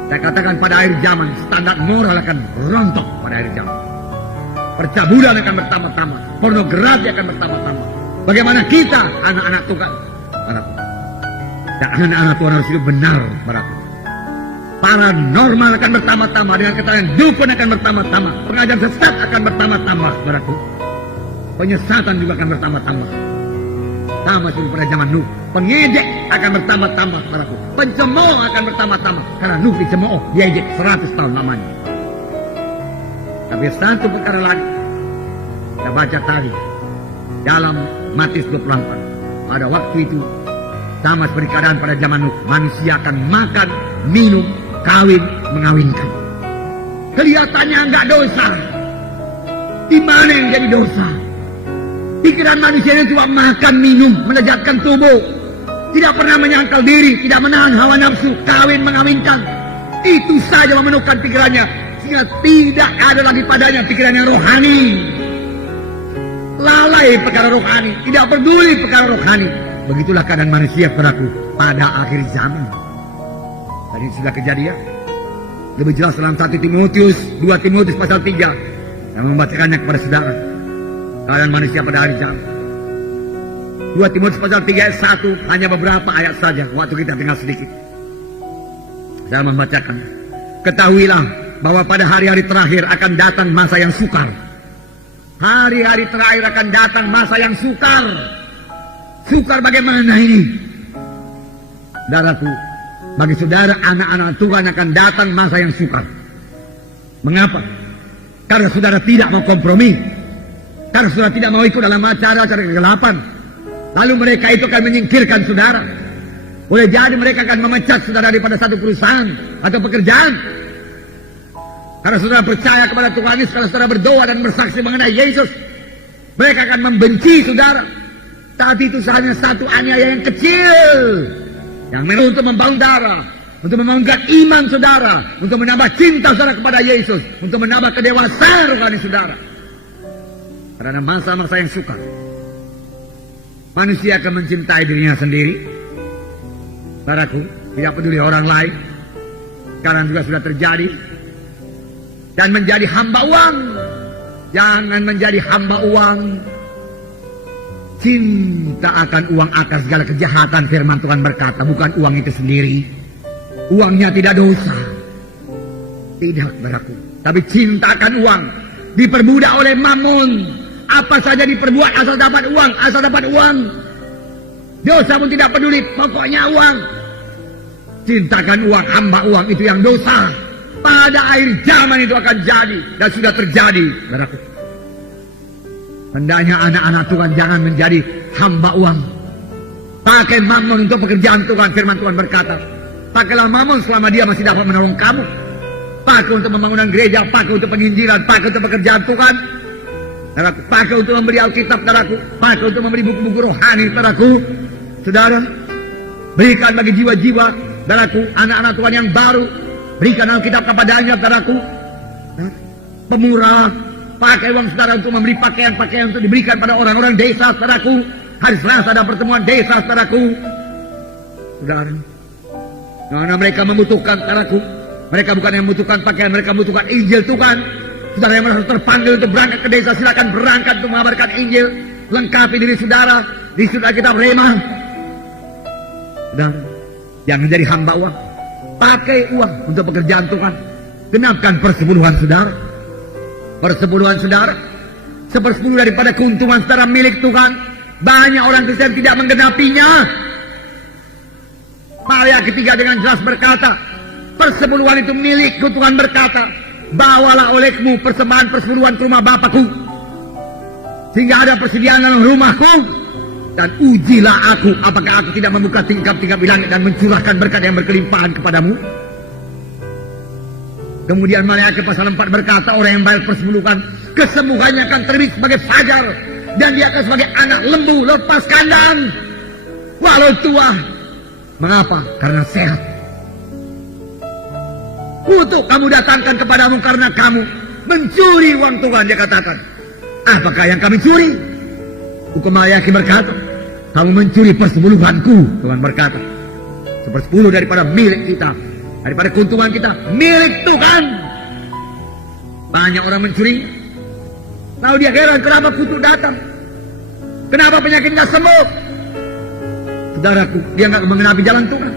Saya katakan pada akhir zaman, standar moral akan rontok pada akhir zaman. Percabulan akan bertambah-tambah. Pornografi akan bertambah-tambah. Bagaimana kita, anak-anak Tuhan? Dan anak-anak Tuhan harus hidup benar, saudaraku. Paranormal akan bertambah-tambah. Dengan keterangan dukun akan bertambah-tambah. Pengajaran sesat akan bertambah-tambah, saudaraku. Penyesatan juga akan bertambah-tambah. Sama seperti pada zaman Nuh. Pengejek akan bertambah-tambah, saudaraku. Pencemooh akan bertambah-tambah. Karena Nuh dicemooh, diejek 100 tahun lamanya. Tapi satu perkara lagi, kita baca tadi dalam Matius 24. Pada waktu itu, sama seperti keadaan pada zaman Nuh, manusia akan makan, minum, kawin, mengawinkan. Kelihatannya enggak dosa. Di mana yang jadi dosa? Pikiran manusia itu cuma makan, minum, melejatkan tubuh. Tidak pernah menyangkal diri, tidak menahan hawa nafsu, kawin mengawinkan. Itu saja memenuhkan pikirannya, sehingga tidak ada lagi padanya pikiran yang rohani. Lalai perkara rohani, tidak peduli perkara rohani. Begitulah keadaan manusia padaku pada akhir zaman. Tadi sudah kejadian. Lebih jelas dalam 1 Timotius, 2 Timotius pasal 3. Yang membacakannya kepada saudara. Keadaan manusia pada akhir zaman. 2 Timotius pasal 3 ayat 1, hanya beberapa ayat saja. Waktu kita tinggal sedikit. Saya membacakan. Ketahuilah bahwa pada hari-hari terakhir akan datang masa yang sukar. Hari-hari terakhir akan datang masa yang sukar. Sukar bagaimana ini? Saudaraku, bagi saudara anak-anak Tuhan akan datang masa yang sukar. Mengapa? Karena saudara tidak mau kompromi. Karena saudara tidak mau ikut dalam acara-acara kegelapan. Lalu mereka itu akan menyingkirkan saudara. Boleh jadi mereka akan memecat saudara daripada satu perusahaan atau pekerjaan. Karena saudara percaya kepada Tuhan Yesus, kalau saudara berdoa dan bersaksi mengenai Yesus, mereka akan membenci saudara. Tapi itu hanya satu aniaya yang kecil, yang memang untuk membangun darah, untuk membangunkan iman saudara, untuk menambah cinta saudara kepada Yesus, untuk menambah kedewasaan rohani saudara. Karena masa-masa yang sukar, manusia akan mencintai dirinya sendiri. Saudaraku, tidak peduli orang lain. Sekarang juga sudah terjadi. Dan menjadi hamba uang. Jangan menjadi hamba uang. Cinta akan uang akan segala kejahatan, firman Tuhan berkata. Bukan uang itu sendiri. Uangnya tidak dosa. Tidak, saudaraku. Tapi cinta akan uang. Diperbudak oleh mammon. Apa saja diperbuat asal dapat uang. Asal dapat uang. Dosa pun tidak peduli. Pokoknya uang. Cintakan uang, hamba uang, itu yang dosa. Pada akhir zaman itu akan jadi. Dan sudah terjadi, saudaraku. Hendaknya anak-anak Tuhan jangan menjadi hamba uang. Pakai mammon untuk pekerjaan Tuhan. Firman Tuhan berkata, pakailah mammon selama dia masih dapat menolong kamu. Pakai untuk pembangunan gereja, pakai untuk penginjilan, pakai untuk pekerjaan Tuhan. Saudaraku, pakai untuk memberi Alkitab, saudaraku. Pakai untuk memberi buku-buku rohani, saudaraku. Saudara, berikan bagi jiwa-jiwa, saudaraku, anak-anak Tuhan yang baru. Berikan Alkitab kepadanya, saudaraku. Pemurah. Pakai uang saudara untuk memberi pakaian-pakaian untuk diberikan pada orang-orang desa, saudaraku. Hari Selasa ada pertemuan desa, saudaraku. Saudara, karena mereka membutuhkan, saudaraku. Mereka bukan yang membutuhkan pakaian, mereka membutuhkan Injil Tuhan. Saudara yang merasa terpanggil untuk berangkat ke desa, silakan berangkat untuk mengabarkan Injil. Lengkapi diri saudara di saudara kita Rema. Saudara, jangan jadi hamba uang. Pakai uang untuk pekerjaan Tuhan. Genapkan persepuluhan saudara. Persepuluhan saudara, 1/10 daripada keuntungan saudara milik Tuhan. Banyak orang Kristen tidak menggenapinya. Maria ketiga dengan jelas berkata, persepuluhan itu milikku. Tuhan berkata, bawalah olehmu persembahan persepuluhan ke rumah Bapakku, sehingga ada persediaan dalam rumahku. Dan ujilah aku, apakah aku tidak membuka tingkap-tingkap di langit dan mencurahkan berkat yang berkelimpahan kepadamu. Kemudian Maliaki pasal 4 berkata, orang yang bayar persepuluhan, kesembuhannya akan terbit sebagai fajar, dan dia akan sebagai anak lembu lepas kandang, walau tua. Mengapa? Karena sehat. Kutuk kamu datangkan kepadamu karena kamu mencuri uang Tuhan, dia katakan. Apakah yang kami curi? Hukum Maliaki berkata, kamu mencuri persepuluhanku, Tuhan berkata. 1/10 daripada milik kita, daripada keuntungan kita, milik Tuhan. Banyak orang mencuri. Lalu dia heran kenapa kutuk datang, kenapa penyakit tidak sembuh. Saudaraku, dia nggak mengenapi jalan Tuhan.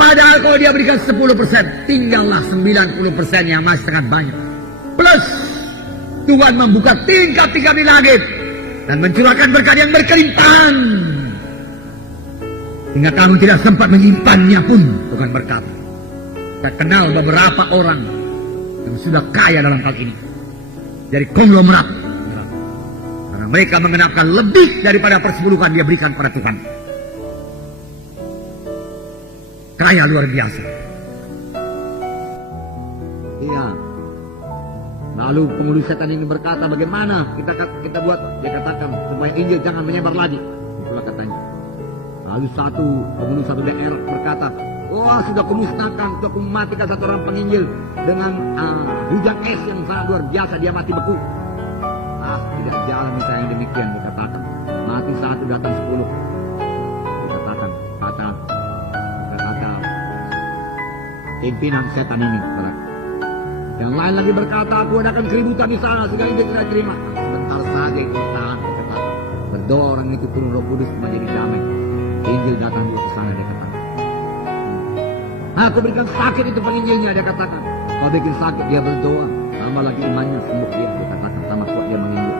Padahal kalau dia berikan 10%, tinggallah 90% yang masih sangat banyak. Plus Tuhan membuka tingkap-tingkap di langit dan mencurahkan berkat yang berkelimpahan, hingga kamu tidak sempat menyimpannya pun, Tuhan berkata. Saya kenal beberapa orang yang sudah kaya dalam hal ini, dari konglomerat, karena mereka mengenapkan lebih daripada persepuluhan dia berikan pada Tuhan. Kaya luar biasa. Iya. Lalu Lalu penghulu setan ini berkata, bagaimana kita buat? Dia katakan, supaya Injil jangan menyebar lagi. Itulah katanya. Lalu satu daerah berkata, wah sudah kumusnahkan, sudah kumatikan satu orang penginjil dengan hujan es yang sangat luar biasa, dia mati beku. Tidak jalan misalnya yang demikian, dikatakan. Mati satu, datang 10. Dikatakan, kata pimpinan setan ini. Yang lain lagi berkata, aku adakan keributan di sana, sehingga Injil tidak terima. Sebentar saja itu tahan, dikatakan. Berdoa orang itu turun Roh Kudus menjadi damai. Injil datang juga ke sana, dia katakan. Aku berikan sakit itu penginjilnya, dia katakan. Kalau bikin sakit, dia berdoa. Tambah lagi imannya, sembuh dia katakan. Sama kuat dia menginjil.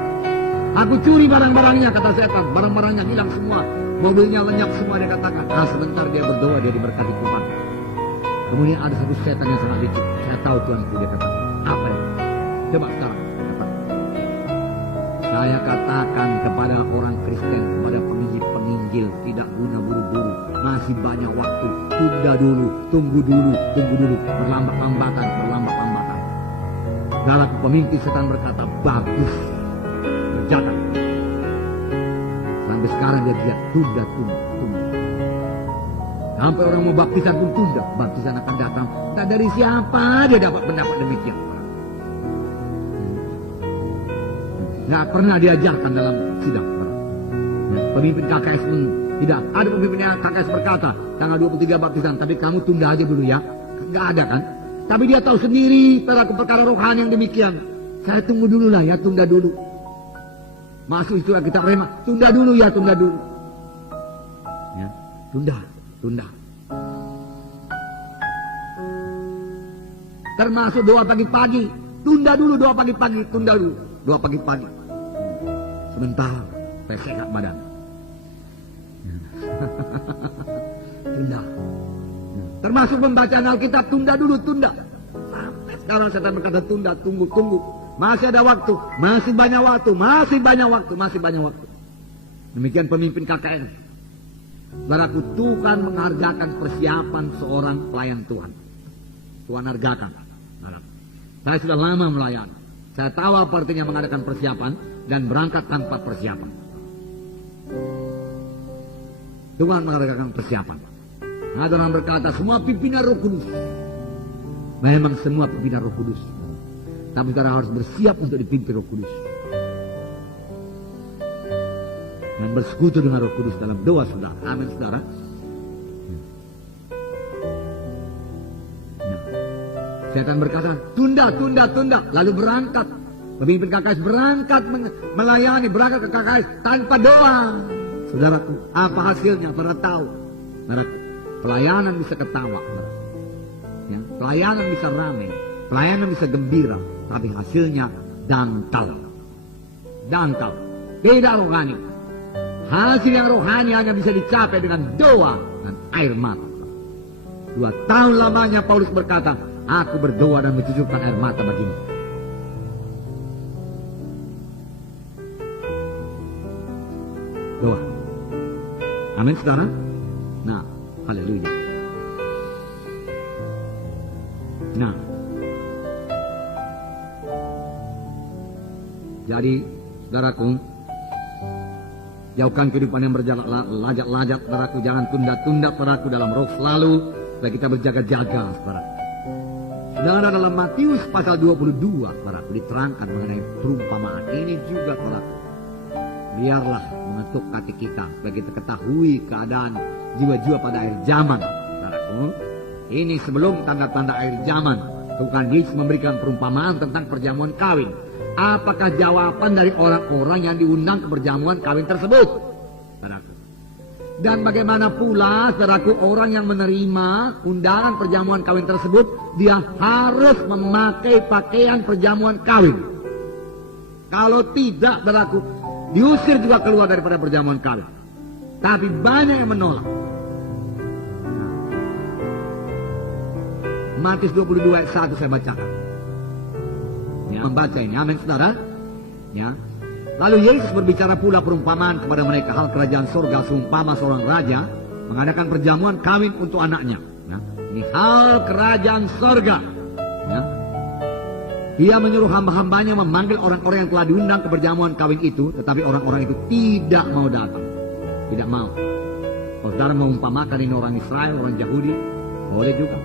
Aku curi barang-barangnya, kata setan. Barang-barangnya hilang semua. Mobilnya lenyap semua, dia katakan. Sebentar dia berdoa, dia diberkati Tuhan. Kemudian ada satu setan yang sangat licik. Saya tahu Tuanku, dia katakan. Apa itu? Coba sekarang, dia katakan. Saya katakan kepada orang Kristen, kepada penginjil, tidak guna buru-buru. Masih banyak waktu. Tunda dulu, tunggu dulu. Berlambat-lambatan. Dalam pemimpin setan berkata, bagus. Berjalan. Sampai sekarang dia lihat, tunda. Sampai orang mau baptisan pun tunda. Baptisan akan datang. Tak dari siapa dia dapat pendapat demikian. Nggak pernah diajarkan dalam sidang. Pemimpin KKS pun tidak. Ada pemimpin KKS berkata, tanggal 23 baptisan, tapi kamu tunda aja dulu ya. Nggak ada kan? Tapi dia tahu sendiri perkara rohani yang demikian. Saya tunggu dulu lah ya, tunda dulu. Masuk itu kita rema, tunda dulu. Ya, tunda. Termasuk doa pagi-pagi, tunda dulu doa pagi-pagi. Sebentar, saya sehat badan. Tunda. Termasuk pembacaan Alkitab, tunda dulu. Sampai sekarang setan berkata tunda, tunggu. Masih ada waktu, masih banyak waktu. Demikian pemimpin KKN. Saudaraku, Tuhan menghargakan persiapan seorang pelayan Tuhan. Tuhan hargakan. Saya sudah lama melayani. Saya tahu apa artinya mengadakan persiapan dan berangkat tanpa persiapan. Tuhan menghargakan persiapan. Ada orang berkata, semua pimpinan Roh Kudus. Memang semua pimpinan Roh Kudus. Tapi saudara harus bersiap untuk dipimpin Roh Kudus. Dan bersekutu dengan Roh Kudus dalam doa saudara. Amin saudara. Setan berkata, tunda. Lalu berangkat. Pemimpin KKS berangkat melayani, berangkat ke KKS tanpa doa. Saudaraku, apa hasilnya? Saudara tahu. Saudaraku, pelayanan bisa ketawa. Ya, pelayanan bisa ramai. Pelayanan bisa gembira. Tapi hasilnya dangkal. Tidak rohani. Hasil yang rohani hanya bisa dicapai dengan doa dan air mata. 2 tahun lamanya Paulus berkata, aku berdoa dan mencucurkan air mata bagimu. Doa. Amin saudara. Nah, haleluya. Nah, jadi saudaraku, jauhkan kehidupan yang berjalan lajak-lajak, saudaraku. Jangan tunda-tunda, saudaraku, dalam roh selalu. Supaya kita berjaga-jaga, saudaraku. Saudara, dalam Matius pasal 22, saudaraku, diterangkan mengenai perumpamaan ini juga, saudaraku. Biarlah mengetuk hati kita supaya kita ketahui keadaan jiwa-jiwa pada akhir zaman, saudaraku. Ini sebelum tanda-tanda akhir zaman. Tuhan Yesus memberikan perumpamaan tentang perjamuan kawin. Apakah jawaban dari orang-orang yang diundang ke perjamuan kawin tersebut, saudaraku? Dan bagaimana pula, saudaraku, orang yang menerima undangan perjamuan kawin tersebut, dia harus memakai pakaian perjamuan kawin. Kalau tidak, saudaraku, diusir juga keluar daripada perjamuan kawin. Tapi banyak yang menolak. Matius 22 ayat 1 saya bacakan. Ya, membaca ini, amin saudara. Ya. Lalu Yesus berbicara pula perumpamaan kepada mereka hal kerajaan surga seumpama seorang raja mengadakan perjamuan kawin untuk anaknya. Ya. Ini hal kerajaan surga. Ya. Ia menyuruh hamba-hambanya memanggil orang-orang yang telah diundang ke perjamuan kawin itu, tetapi orang-orang itu tidak mau datang. Tidak mau. Kalau saudara mengumpamakan ini orang Israel, orang Yahudi, boleh juga.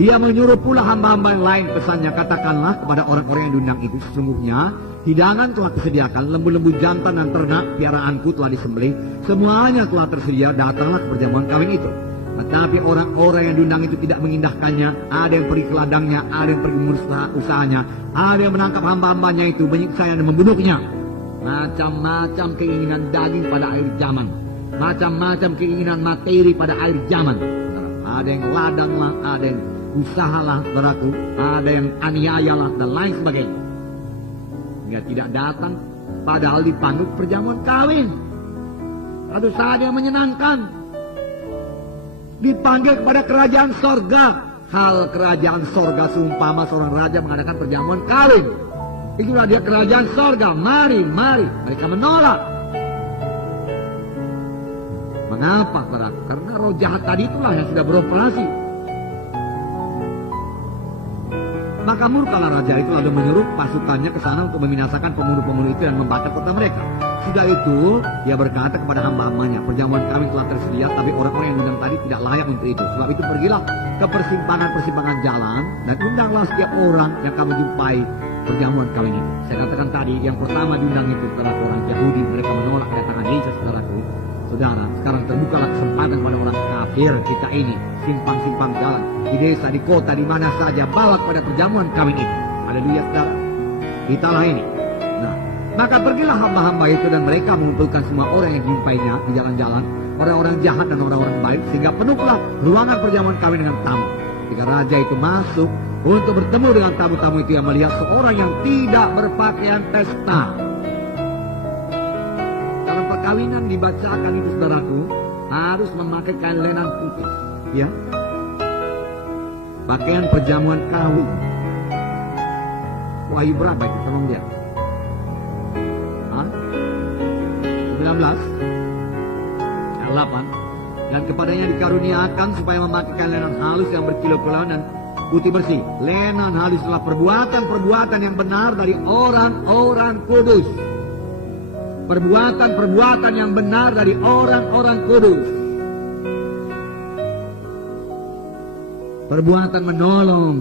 Ia menyuruh pula hamba-hamba yang lain, pesannya, katakanlah kepada orang-orang yang diundang itu, sesungguhnya hidangan telah disediakan, lembu-lembu jantan dan ternak piaraanku telah disembelih, semuanya telah tersedia, datanglah ke perjamuan kawin itu. Tetapi orang-orang yang diundang itu tidak mengindahkannya. Ada yang pergi ke ladangnya, ada yang pergi mengurus usahanya, ada yang menangkap hamba-hambanya itu, menyiksa dan membunuhnya. Macam-macam keinginan daging pada akhir zaman, macam-macam keinginan materi pada akhir zaman. Ada yang ladanglah, ada yang usahalah, saudaraku, ada yang aniayalah dan lain sebagainya. Hingga tidak datang, padahal dipanggil perjamuan kawin. Satu saat yang menyenangkan, dipanggil kepada kerajaan sorga. Hal kerajaan sorga seumpama seorang raja mengadakan perjamuan kawin. Itulah dia kerajaan sorga. Mari, mari. Mereka menolak. Mengapa, saudara? Karena roh jahat tadi itulah yang sudah beroperasi. Maka murkalah raja itu lalu menyuruh pasukannya ke sana untuk membinasakan pemunuh-pemunuh itu dan membakar kota mereka. Sudah itu, dia berkata kepada hamba-hambanya, perjamuan kawin telah tersedia, tapi orang-orang yang diundang tadi tidak layak untuk itu. Sebab itu pergilah ke persimpangan-persimpangan jalan dan undanglah setiap orang yang kamu jumpai perjamuan kawin itu. Saya katakan tadi, yang pertama diundang itu adalah orang Yahudi. Mereka menolak kedatangan Yesus, saudaraku. Saudara, sekarang terbukalah kesempatan pada orang kafir kita ini, simpang-simpang jalan, di desa, di kota, di mana saja, bawa kepada perjamuan kawin itu. Haleluya, saudara. Italah ini. Nah, maka pergilah hamba-hamba itu dan mereka mengumpulkan semua orang yang dijumpainya di jalan-jalan, orang-orang jahat dan orang-orang baik, sehingga penuhlah ruangan perjamuan kawin dengan tamu. Ketika raja itu masuk untuk bertemu dengan tamu-tamu itu, yang melihat seorang yang tidak berpakaian pesta. Dalam perkawinan dibacakan itu, saudaraku, harus memakai kain lenan putih, ya, pakaian perjamuan kawin. Wahyu berapa itu? Tolong lihat. 19 ayat 8. Dan kepadanya dikaruniakan supaya memakai kain lenan halus yang berkilau-kilauan dan putih bersih. Lenan halus adalah perbuatan-perbuatan yang benar dari orang-orang kudus. Perbuatan-perbuatan yang benar dari orang-orang kudus. Perbuatan menolong.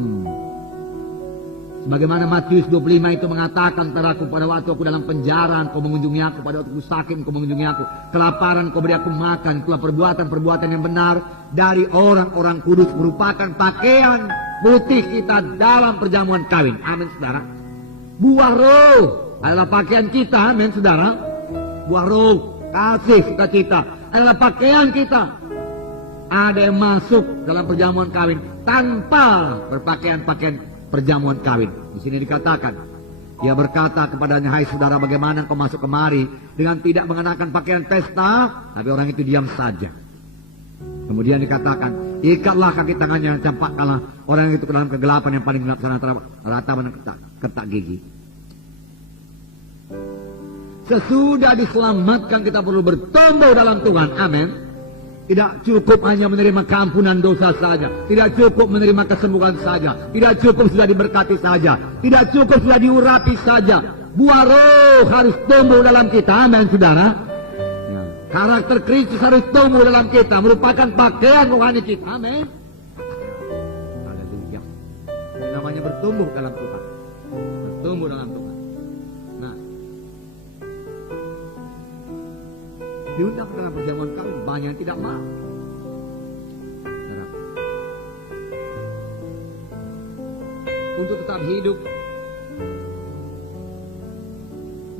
Bagaimana Matius 25 itu mengatakan, saudaraku, pada waktu aku dalam penjara, engkau mengunjungi aku, pada waktu aku sakit, engkau mengunjungi aku, kelaparan, engkau beri aku makan. Itulah perbuatan-perbuatan yang benar dari orang-orang kudus, merupakan pakaian putih kita dalam perjamuan kawin. Amin, saudara. Buah roh adalah pakaian kita. Amin, saudara. Buah roh, kasih, sukacita adalah pakaian kita. Ada yang masuk dalam perjamuan kawin tanpa berpakaian-pakaian perjamuan kawin. Di sini dikatakan, dia berkata kepadanya, hai saudara, bagaimana engkau masuk kemari dengan tidak mengenakan pakaian pesta? Tapi orang itu diam saja. Kemudian dikatakan, ikatlah kaki tangannya dan campakkanlah orang itu ke dalam kegelapan yang paling gelap antara ratapan dan ketak gigi. Sesudah diselamatkan, kita perlu bertumbuh dalam Tuhan. Amin. Tidak cukup hanya menerima keampunan dosa saja. Tidak cukup menerima kesembuhan saja. Tidak cukup sudah diberkati saja. Tidak cukup sudah diurapi saja. Buah roh harus tumbuh dalam kita. Amin, saudara. Ya. Karakter Kristus harus tumbuh dalam kita. Merupakan pakaian rohani kita. Amin. Haleluya. Ini namanya bertumbuh dalam Tuhan. Bertumbuh dalam Tuhan. Nah, diundang dalam perjamuan kawin, banyak yang tidak mau. Untuk tetap hidup,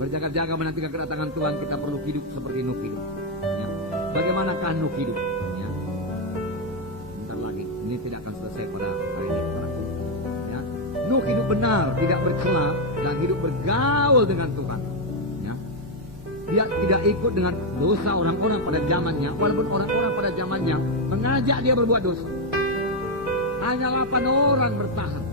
berjaga-jaga menantikan kedatangan Tuhan, kita perlu hidup seperti Nuh hidup. Ya. Bagaimanakah Nuh hidup? Ya. Bentar lagi, ini tidak akan selesai pada hari ini. Ya. Nuh hidup benar, tidak bercela, dan hidup bergaul dengan Tuhan. Dia tidak ikut dengan dosa orang-orang pada zamannya, walaupun orang-orang pada zamannya mengajak dia berbuat dosa. Hanya 8 orang bertahan.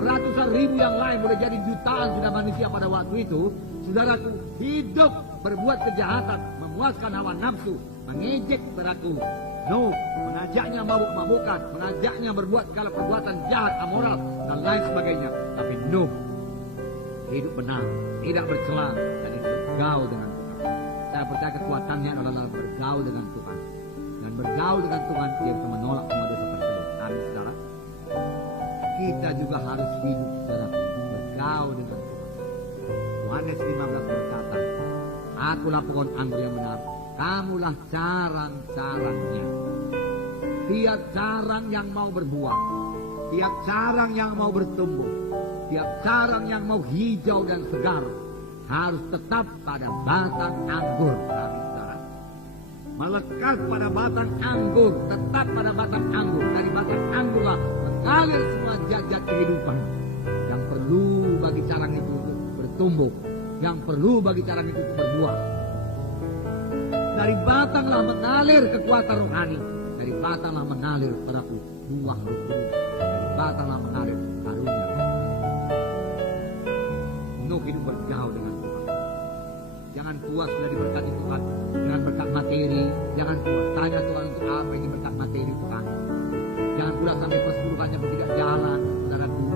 Ratusan ribu yang lain, boleh jadi jutaan sudah manusia pada waktu itu, saudaraku, hidup berbuat kejahatan, memuaskan hawa nafsu, mengejek saudaraku. No, mengajaknya mabuk-mabukan, mengajaknya berbuat segala perbuatan jahat, amoral, dan lain sebagainya. Nuh hidup benar, tidak bercela, dan bergaul dengan Tuhan. Saya percaya kekuatannya adalah bergaul dengan Tuhan. Dan bergaul dengan Tuhan, dia bisa menolak semua dosa tersebut. Amin, saudara. Kita juga harus hidup, saudara, bergaul dengan Tuhan. Yohanes 15 berkata, akulah pohon anggur yang benar, kamulah carang-carangnya. Tiap carang yang mau berbuah, tiap carang yang mau bertumbuh, tiap carang yang mau hijau dan segar, harus tetap pada batang anggur. Amin, saudara. Melekat pada batang anggur, tetap pada batang anggur. Dari batang anggurlah mengalir semua zat-zat kehidupan yang perlu bagi carang itu untuk bertumbuh, yang perlu bagi carang itu untuk berbuah. Dari batanglah mengalir kekuatan rohani, dari batanglah mengalir perahu buah roh kudus, dari batanglah mengalir karunia. Nuh hidup bergaul dengan Tuhan. Jangan puas sudah diberkati Tuhan dengan berkat materi. Jangan puas tanya Tuhan untuk apa ini berkat materi Tuhan. Jangan pula sampai persepuluhannya tidak jalan, saudaraku.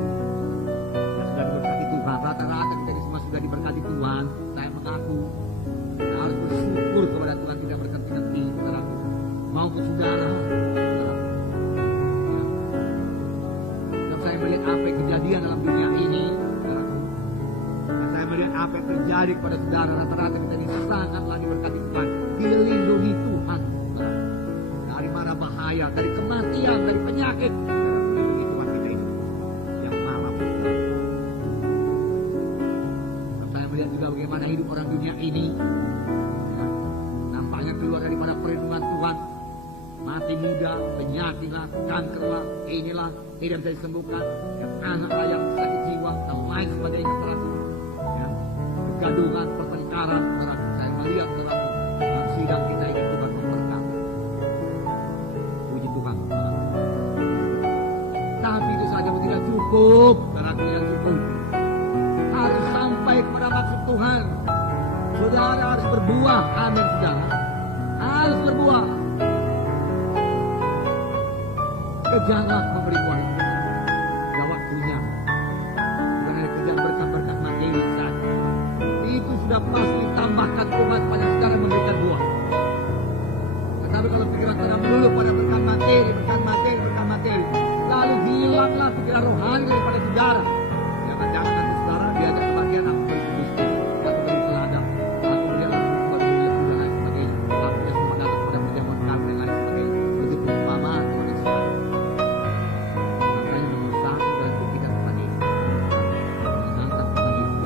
Yang sudah diberkati Tuhan, rata-rata kita semua sudah diberkati Tuhan. Saya mengaku, kita harus bersyukur kepada Tuhan tidak berhenti-henti, saudaraku. Maupun saudara, saudaraku. Ya. Dan saya melihat apa yang kejadian dalam dunia ini, saudaraku. Dan saya melihat apa yang terjadi kepada saudara, rata-rata kita ini sangatlah diberkati Tuhan, dilindungi Tuhan, saudaraku. Dari mana bahaya, dari kematian, dari penyakit, dilindungi Tuhan kita ini yang malam. Dan saya melihat juga bagaimana hidup orang dunia ini, ya, nampaknya keluar daripada perlindungan Tuhan. Mati muda, penyakit lah, kanker lah, inilah tidak bisa disembuhkan, yang anak yang sakit jiwa dan lain sebagainya, ya, kegaduhan, pertengkaran, saya melihat dalam sidang kita ini Tuhan memberkati. Puji Tuhan. Tapi itu saja tidak cukup, tidak cukup. Harus sampai kepada maksud Tuhan. Saudara harus berbuah, amin saudara. Harus berbuah. Kejarlah memberi buah itu. Sudah waktunya. Bukan hanya kejar berkat-berkat materi saja. Itu sudah pasti tambahkan Tuhan pada sekarang memberikan buah. Tetapi kalau pikiran kita melulu pada berkat materi, lalu hilanglah pikiran rohani daripada saudara. Jangan-jangan nanti saudara diajak kebahagiaan aku berbisnis, aku berladang, aku berjalan berbulan dan lain sebagainya. Aku semua datang pada perjamuan kami dan lain sebagainya. Begitu perumpamaan Tuhan Yesus. Makanya nomor satu dan ketiga kepada ini. Menyenangkan Tuhan Yesus.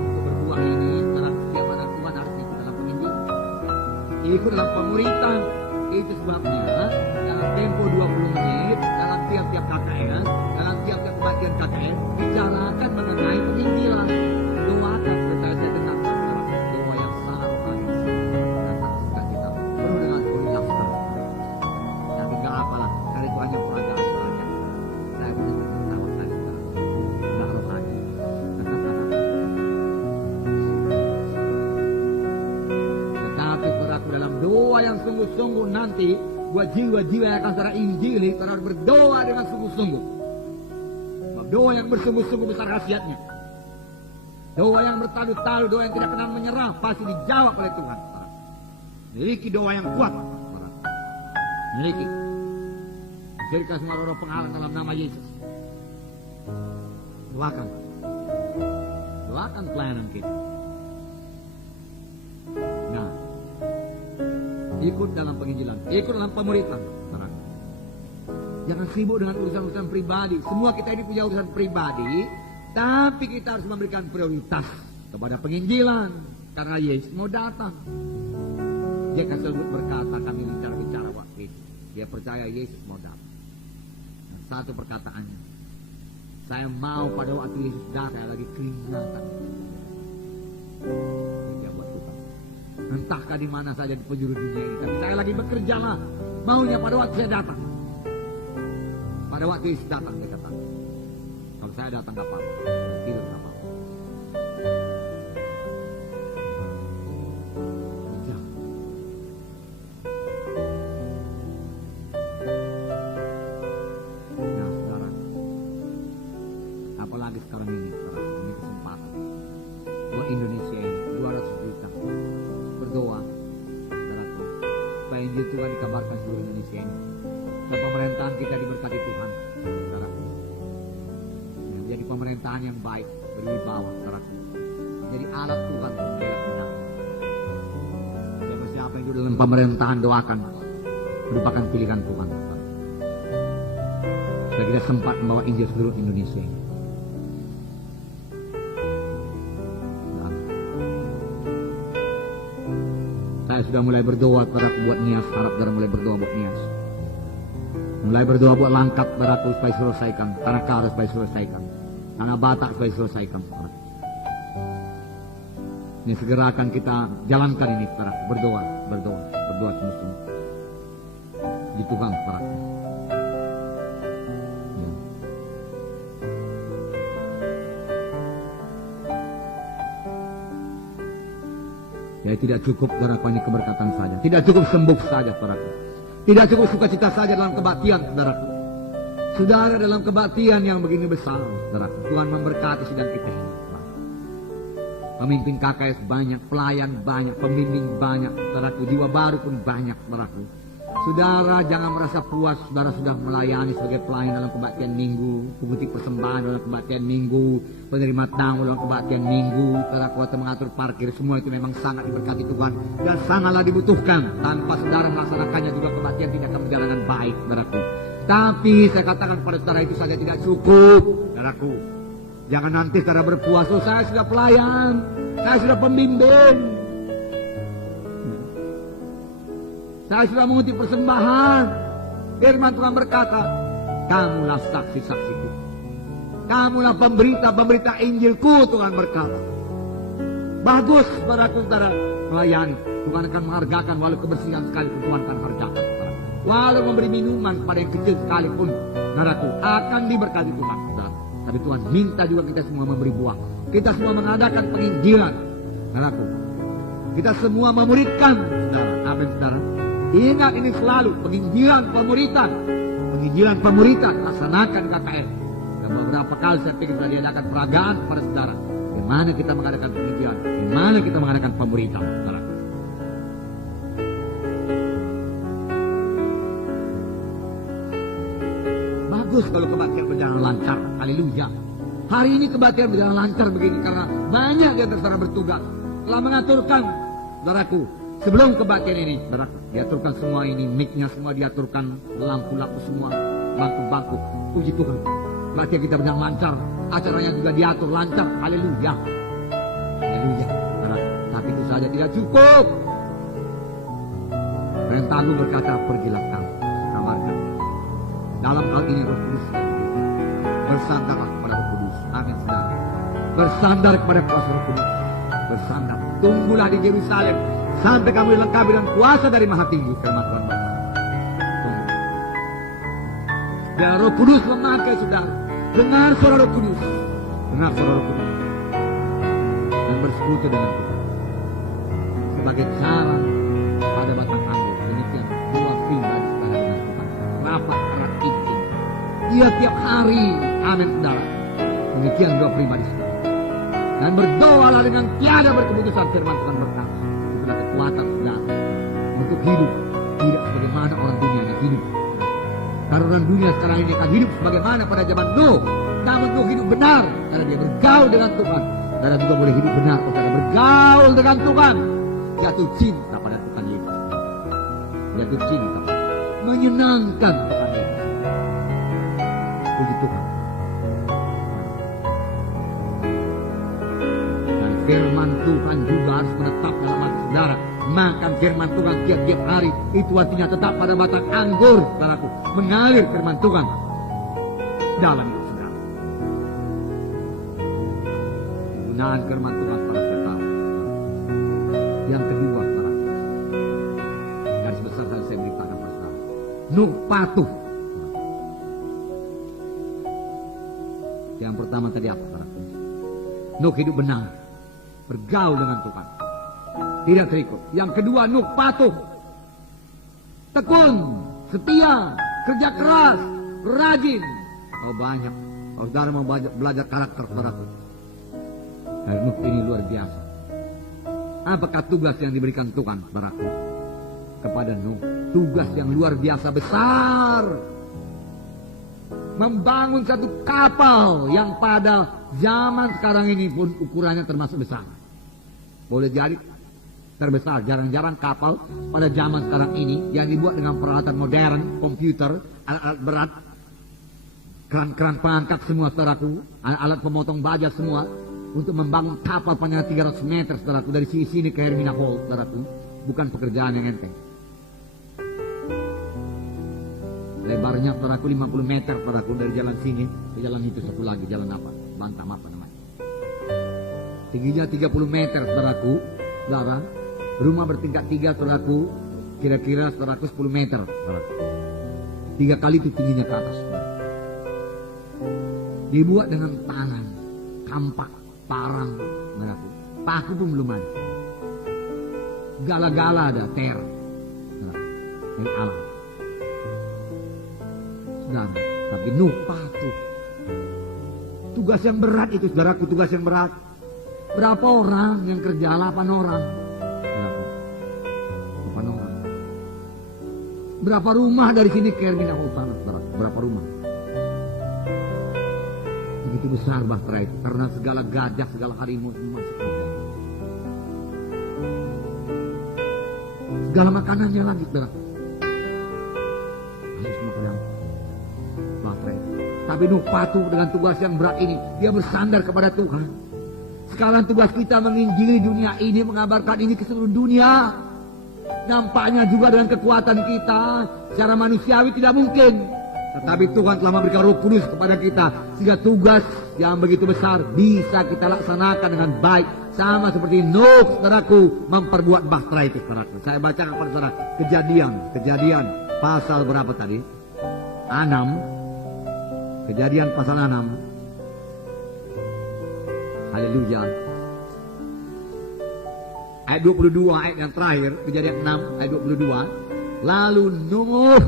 Untuk berbuah ini, dalam setiap anak Tuhan harus ikut dalam penginjil, ikut dalam pemuritan. Itu sebabnya dalam tempo 20 menit, dalam tiap-tiap KKN, dalam tiap-tiap kematian KKN, bicarakan mengenai penginjilan. Doakan supaya saya dengar doa yang sangat rohani. Datang suka kita penuh dengan kualitas. Tapi enggak apalah, karena itu hanya pelajaran saja. Saya boleh bertawa tadi, enggak rohani. Tetapi peraku dalam doa yang sungguh-sungguh nanti buat jiwa-jiwa yang akan secara injili, karena berdoa dengan sungguh-sungguh. Doa yang bersungguh-sungguh besar khasiatnya. Doa yang bertalu-talu, doa yang tidak kenal menyerah, pasti dijawab oleh Tuhan. Miliki doa yang kuat. Miliki. Jadikan semua roh penghalang dalam nama Yesus. Doakan. Doakan pelayanan kita. Nah, ikut dalam penginjilan, ikut dalam pemuritan. Jangan sibuk dengan urusan-urusan pribadi. Semua kita ini punya urusan pribadi, tapi kita harus memberikan prioritas kepada penginjilan, karena Yesus mau datang. Dia kan selalu berkata, kami bicara waktu itu, dia percaya Yesus mau datang. Dan satu perkataannya, saya mau pada waktu Yesus datang, saya lagi keringatan. Dia buat Tuhan. Entahkah di mana saja di penjuru dunia ini, tapi saya lagi bekerja lah. Maunya pada waktu saya datang. Pada waktu Yesus datang, dia kata, kalau saya datang gak apa-apa, tidur gak apa-apa. sekarang ini, ini kesempatan buat Indonesia ini 200 juta berdoa, saudaraku, supaya Injil Tuhan dikabarkan seluruh Indonesia ini, supaya pemerintahan kita diberkati Tuhan, saudaraku. Menjadi pemerintahan yang baik, berwibawa, saudaraku. Jadi alat Tuhan membela kita. Siapa yang dalam pemerintahan doakan merupakan pilihan Tuhan. Supaya kita sempat membawa Injil seluruh Indonesia ini. Saya sudah mulai berdoa kepada buat Nias, harap saudara mulai berdoa buat Nias. Mulai berdoa buat Langkat, saudaraku, supaya selesaikan. Tanah Kara supaya selesaikan. Tanah Batak supaya selesaikan. Ini segera akan kita jalankan ini, saudara. Berdoa sungguh-sungguh. Di Tuhan, saudara. Ya. Ya, tidak cukup, saudara, ini keberkatan saja. Tidak cukup sembuh saja, saudara. Tidak cukup sukacita saja dalam kebaktian, saudara. Saudara, dalam kebaktian yang begini besar, saudara, Tuhan memberkati sidang kita ini. Pemimpin KKS banyak, pelayan banyak, pembimbing banyak, saudaraku, jiwa baru pun banyak, saudaraku. Saudara jangan merasa puas, saudara sudah melayani sebagai pelayan dalam kebaktian minggu, pemutik persembahan dalam kebaktian minggu, penerima tamu dalam kebaktian minggu, saudaraku, atau mengatur parkir, semua itu memang sangat diberkati Tuhan dan sangatlah dibutuhkan. Tanpa saudara melaksanakannya juga kebaktian tidak akan berjalan dengan baik, saudaraku. Tapi saya katakan pada saudara itu saja tidak cukup, saudaraku. Jangan nanti saudara berpuas, oh saya sudah pelayan, saya sudah pembimbing, saya sudah mengutip persembahan. Firman Tuhan berkata, kamulah saksi-saksiku, kamulah pemberita Injilku, Tuhan berkata. Bagus, saudara melayani, Tuhan akan menghargakan, walau kebersihan sekalipun Tuhan akan hargakan. Walau memberi minuman pada yang kecil sekalipun, saudaraku, akan diberkati Tuhan, saudara. Tapi Tuhan minta juga kita semua memberi buah. Kita semua mengadakan penginjilan, saudaraku. Kita semua memuridkan, saudara. Amin, saudara. Ingat ini selalu, penginjilan pemuritan, laksanakan KKS. Dan beberapa kali saya pikir telah diadakan peragaan kepada saudara. Bagaimana kita mengadakan penginjilan, bagaimana kita mengadakan pemuritan, saudara. Bagus kalau kebaktian berjalan lancar, haleluya. Hari ini kebaktian berjalan lancar begini karena banyak di antara saudara bertugas telah mengaturkan, saudaraku, sebelum kebaktian ini, saudaraku, diaturkan semua ini, mic-nya semua diaturkan, lampu-lampu semua, bangku-bangku, puji Tuhan. Kebaktian kita berjalan lancar, acaranya juga diatur lancar, haleluya, haleluya, saudara. Tapi itu saja tidak cukup. Perintah Lu berkata, pergilah kamu, kamarkan. Dalam hal ini Roh Kudus bersandarlah kepada Roh Kudus. Amin, saudara. Bersandar kepada kuasa Roh Kudus. Bersandar. Tunggulah di Yerusalem sampai kamu dilengkapi dengan kuasa dari Maha Tinggi, firman Tuhan berkata. Tunggu. Biar Roh Kudus memakai saudara. Dengar suara Roh Kudus. Dengar suara Roh Kudus. Dan bersekutu dengan Tuhan. Sebagai cara pada batang anggur. Demikian dua pribadi saudara dengan Tuhan. Kenapa? Karena itu. Dia tiap hari. Amin, saudara. Demikian dua pribadi saudara. Dan berdoalah dengan tiada berkeputusan, firman Tuhan berkata. Itulah kekuatan saudara untuk hidup. Tidak sebagaimana orang dunia yang hidup. Karena orang dunia sekarang ini akan hidup sebagaimana pada zaman Nuh. Namun Nuh hidup benar karena dia bergaul dengan Tuhan. Dan juga boleh hidup benar karena bergaul dengan Tuhan. Jatuh cinta pada Tuhan Yesus. Jatuh cinta. Menyenangkan Tuhan Yesus. Puji Tuhan. Dan firman Tuhan juga harus menetap dalam hati saudara. Makan firman Tuhan tiap-tiap hari. Itu artinya tetap pada batang anggur, saudaraku. Mengalir firman Tuhan dalam hidup saudara. Penggunaan firman Tuhan pada setiap hari. Yang kedua, saudara, garis besar yang saya beritakan pada saudara. Nuh patuh. Yang pertama tadi apa, saudara? Nuh hidup benar, bergaul dengan Tuhan, tidak terikut. Yang kedua, Nuh patuh, tekun, setia, kerja keras, rajin. Oh banyak Kalau saudara mau belajar karakter saudaraku, Nuh ini luar biasa. Apakah tugas yang diberikan Tuhan saudaraku kepada Nuh? Tugas yang luar biasa besar. Membangun satu kapal yang pada zaman sekarang ini pun ukurannya termasuk besar. Boleh jadi terbesar. Jarang-jarang kapal pada zaman sekarang ini yang dibuat dengan peralatan modern, komputer, alat-alat berat, keran-keran pengangkat semua saudaraku, alat pemotong baja semua, untuk membangun kapal panjang 300 meter saudaraku, dari sini ke Hermina Hall saudaraku, bukan pekerjaan yang enteng. Lebarnya saudaraku 50 meter saudaraku, dari jalan sini ke jalan itu satu lagi, jalan apa? Bantam apa namanya? Tingginya 30 meter saudaraku, saudara. Rumah bertingkat 3 saudaraku, kira-kira saudaraku 10 meter saudaraku. 3 kali itu tingginya ke atas saudaraku. Dibuat dengan tangan, kampak, parang saudaraku. Paku pun belum ada. Gala-gala ada, ter dari alam. Saudara, tapi Nuh patuh. Tugas yang berat itu saudaraku, tugas yang berat. Berapa orang yang kerja? 8 orang. Saudaraku, 8 orang. Berapa rumah dari sini ke Hermina Utara, saudaraku? Berapa rumah? Begitu besar bahtera itu, karena segala gajah, segala harimau semua masuk. Segala makanannya lagi, saudaraku. Tapi Nuh patuh dengan tugas yang berat ini. Dia bersandar kepada Tuhan. Sekarang tugas kita menginjili dunia ini, mengabarkan ini ke seluruh dunia. Nampaknya juga dengan kekuatan kita secara manusiawi tidak mungkin. Tetapi Tuhan telah memberikan Roh Kudus kepada kita, sehingga tugas yang begitu besar bisa kita laksanakan dengan baik. Sama seperti Nuh, saudaraku, memperbuat bahtera itu, saudaraku. Saya baca kepada saudara Kejadian pasal berapa tadi? 6. Kejadian pasal 6. Haleluya. Ayat 22, ayat yang terakhir, Kejadian 6 ayat 22. Lalu Nuh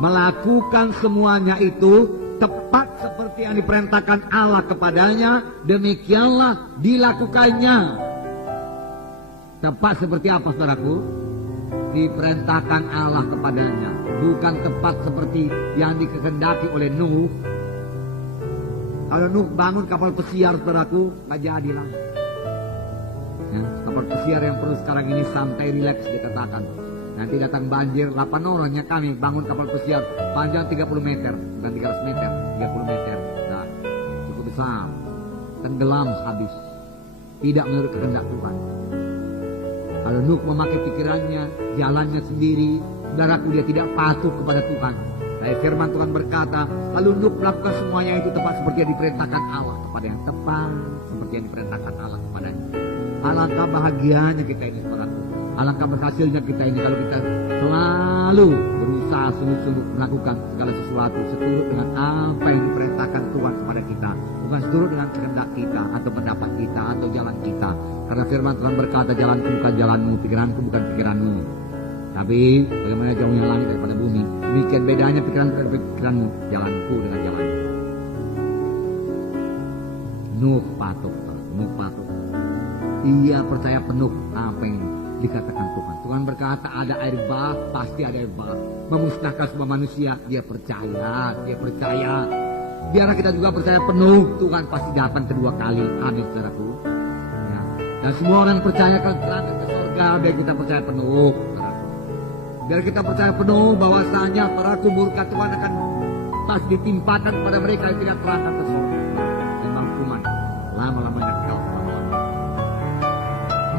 melakukan semuanya itu tepat seperti yang diperintahkan Allah kepadanya, demikianlah dilakukannya. Tepat seperti apa saudaraku? Diperintahkan Allah kepadanya, bukan tepat seperti yang dikehendaki oleh Nuh. Kalau Nuh bangun kapal pesiar saudaraku, gak jadi lah. Ya, kapal pesiar yang perlu sekarang ini santai, rileks dikatakan. Nanti datang banjir, 8 orangnya kami bangun kapal pesiar panjang 30 meter, bukan 300 meter, 30 meter. Nah, cukup besar. Tenggelam habis. Tidak menurut kehendak Tuhan. Kalau Nuh memakai pikirannya, jalannya sendiri, saudaraku, dia tidak patuh kepada Tuhan. Saya firman Tuhan berkata, lalu Nuh melakukan semuanya itu tepat seperti yang diperintahkan Allah kepada yang tepat, seperti yang diperintahkan Allah kepadanya. Alangkah bahagianya kita ini, saudaraku. Alangkah berhasilnya kita ini kalau kita selalu berusaha sungguh-sungguh melakukan segala sesuatu seturut dengan apa yang diperintahkan Tuhan kepada kita, bukan seturut dengan kehendak kita atau pendapat kita atau jalan kita. Karena firman Tuhan berkata, jalanku bukan jalanmu, pikiranku bukan pikiranmu. Tapi bagaimana jauhnya langit daripada bumi, demikian bedanya pikiranku dan pikiranmu, jalanku dengan jalanmu. Nuh patuh. Ia percaya penuh apa yang dikatakan Tuhan. Tuhan berkata ada air bah, pasti ada air bah. Memusnahkan semua manusia, dia percaya. Biarlah kita juga percaya penuh, Tuhan pasti datang kedua kali. Amin, saudaraku. Ya. Dan semua orang yang percaya akan terangkat ke surga, biar kita percaya penuh, saudaraku. Biar kita percaya penuh bahwasanya saudaraku, murka Tuhan akan pasti ditimpakan pada mereka yang tidak terangkat ke surga. Dan hukuman lama-lamanya kekal.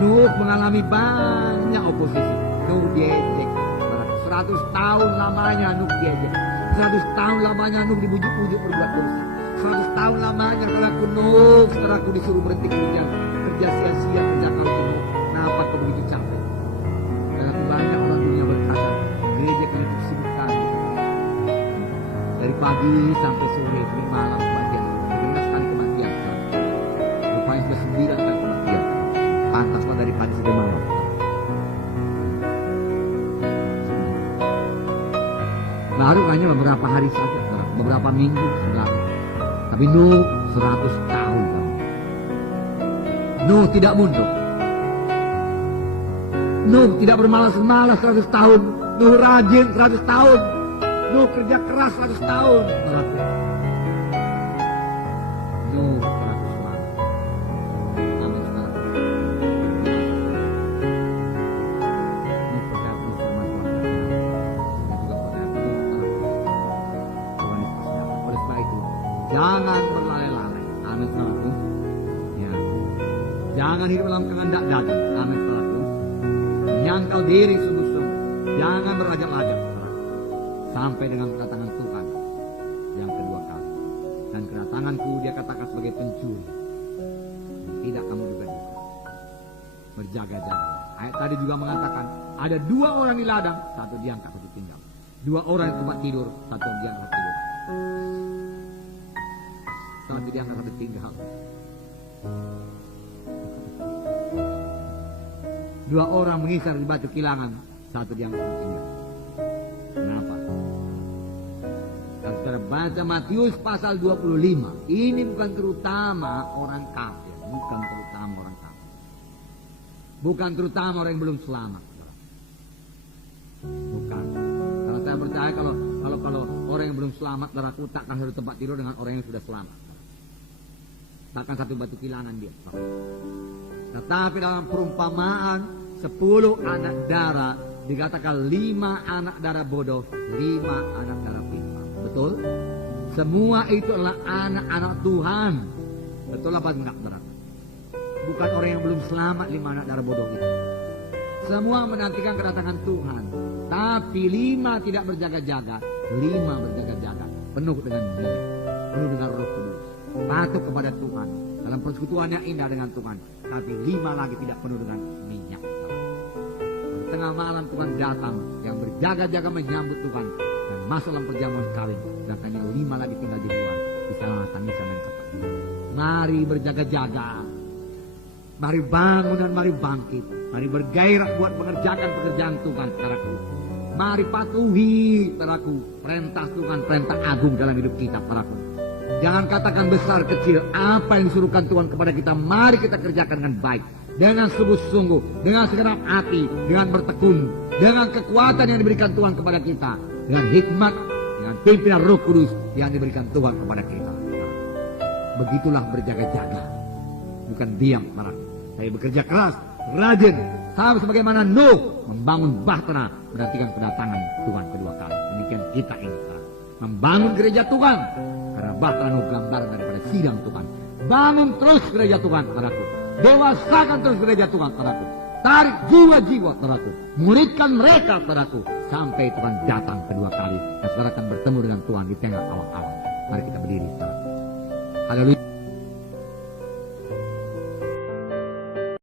Nuh mengalami banyak oposisi. Nuh diejek. 100 tahun lamanya Nuh diejek. 100 tahun lamanya Nuh dibujuk-bujuk berbuat dosa. 100 tahun lamanya saudaraku Nuh, saudaraku disuruh berhenti kerja sia-sia, kerja kau Nuh. Kenapa kau begitu capek? Saudaraku, banyak orang dunia berkata, gereja kami disibukkan. Dari pagi sampai sore, di malam kematian. 15 kali kematian. Rupanya sudah 9 kali kematian. Pantaslah dari pagi sampai malam. Baru hanya beberapa hari saja, beberapa minggu sebelum. Tapi Tapi Nuh 100 tahun. Nuh tidak mundur. Nuh tidak bermalas-malas 100 tahun. Nuh rajin 100 tahun. Nuh kerja keras 100 tahun. Nuh 100 tahun. Amin saudara. Nuh percaya penuh firman Tuhan. Dan juga percaya penuh Tuhan Yesus. Oleh sebab itu, jangan berlalai-lalai. Amin saudaraku. Ya. Jangan hidup dalam kehendak daging. Amin saudaraku. Menyangkal diri sungguh-sungguh. Jangan berlagak-lagak. Sampai dengan kedatangan Tuhan yang kedua kali. Dan kedatanganku dia katakan sebagai pencuri. Tidak kamu juga duga. Berjaga-jaga. Ayat tadi juga mengatakan ada 2 orang di ladang, satu diangkat, satu tinggal. 2 orang di tempat tidur, satu diangkat, satu tidur. Satu diangkat, satu tinggal. 2 orang mengisar di batu kilangan, satu diangkat, satu tinggal. Kenapa? Kalau saudara baca Matius pasal 25, ini bukan terutama orang kafir, bukan terutama orang kafir, bukan terutama orang yang belum selamat, bukan. Kalau saya percaya kalau orang yang belum selamat, saudaraku, takkan satu tempat tidur dengan orang yang sudah selamat, takkan satu batu kilangan dia. Tetapi dalam perumpamaan 10 anak darah dikatakan 5 anak darah bodoh, 5 anak darah pintar. Betul? Semua itu adalah anak-anak Tuhan. Betul apa enggak, saudara? Bukan orang yang belum selamat 5 anak darah bodoh itu. Semua menantikan kedatangan Tuhan. Tapi 5 tidak berjaga-jaga, 5 berjaga-jaga, penuh dengan minyak, penuh dengan Roh Kudus, patuh kepada Tuhan, dalam persekutuan yang indah dengan Tuhan. Tapi 5 lagi tidak penuh dengan minyak. Tengah malam Tuhan datang yang berjaga-jaga menyambut Tuhan dan masuk dalam perjamuan kawin, dan hanya 5 lagi tinggal di luar di sana tangisan dan ketakutan. Mari berjaga-jaga, mari bangun dan mari bangkit, mari bergairah buat mengerjakan pekerjaan Tuhan, saudaraku. Mari patuhi, saudaraku, perintah Tuhan, perintah agung dalam hidup kita, saudaraku. Jangan katakan besar kecil, apa yang disuruhkan Tuhan kepada kita, mari kita kerjakan dengan baik, dengan sungguh-sungguh, dengan segenap hati, dengan bertekun, dengan kekuatan yang diberikan Tuhan kepada kita, dengan hikmat, dengan pimpinan Roh Kudus yang diberikan Tuhan kepada kita. Begitulah berjaga-jaga, bukan diam, saudaraku. Saya bekerja keras, rajin, sama sebagaimana Nuh membangun bahtera menantikan kedatangan Tuhan kedua kali. Demikian kita ini, membangun gereja Tuhan, karena bahtera Nuh gambaran daripada sidang Tuhan. Bangun terus gereja Tuhan, saudaraku. Dewasakan terus gereja Tuhan, saudaraku. Tarik jiwa-jiwa, saudaraku. Muridkan mereka, saudaraku, sampai Tuhan datang kedua kali. Dan saudara akan bertemu dengan Tuhan di tengah awal-awal. Mari kita berdiri, saudaraku. Haleluya.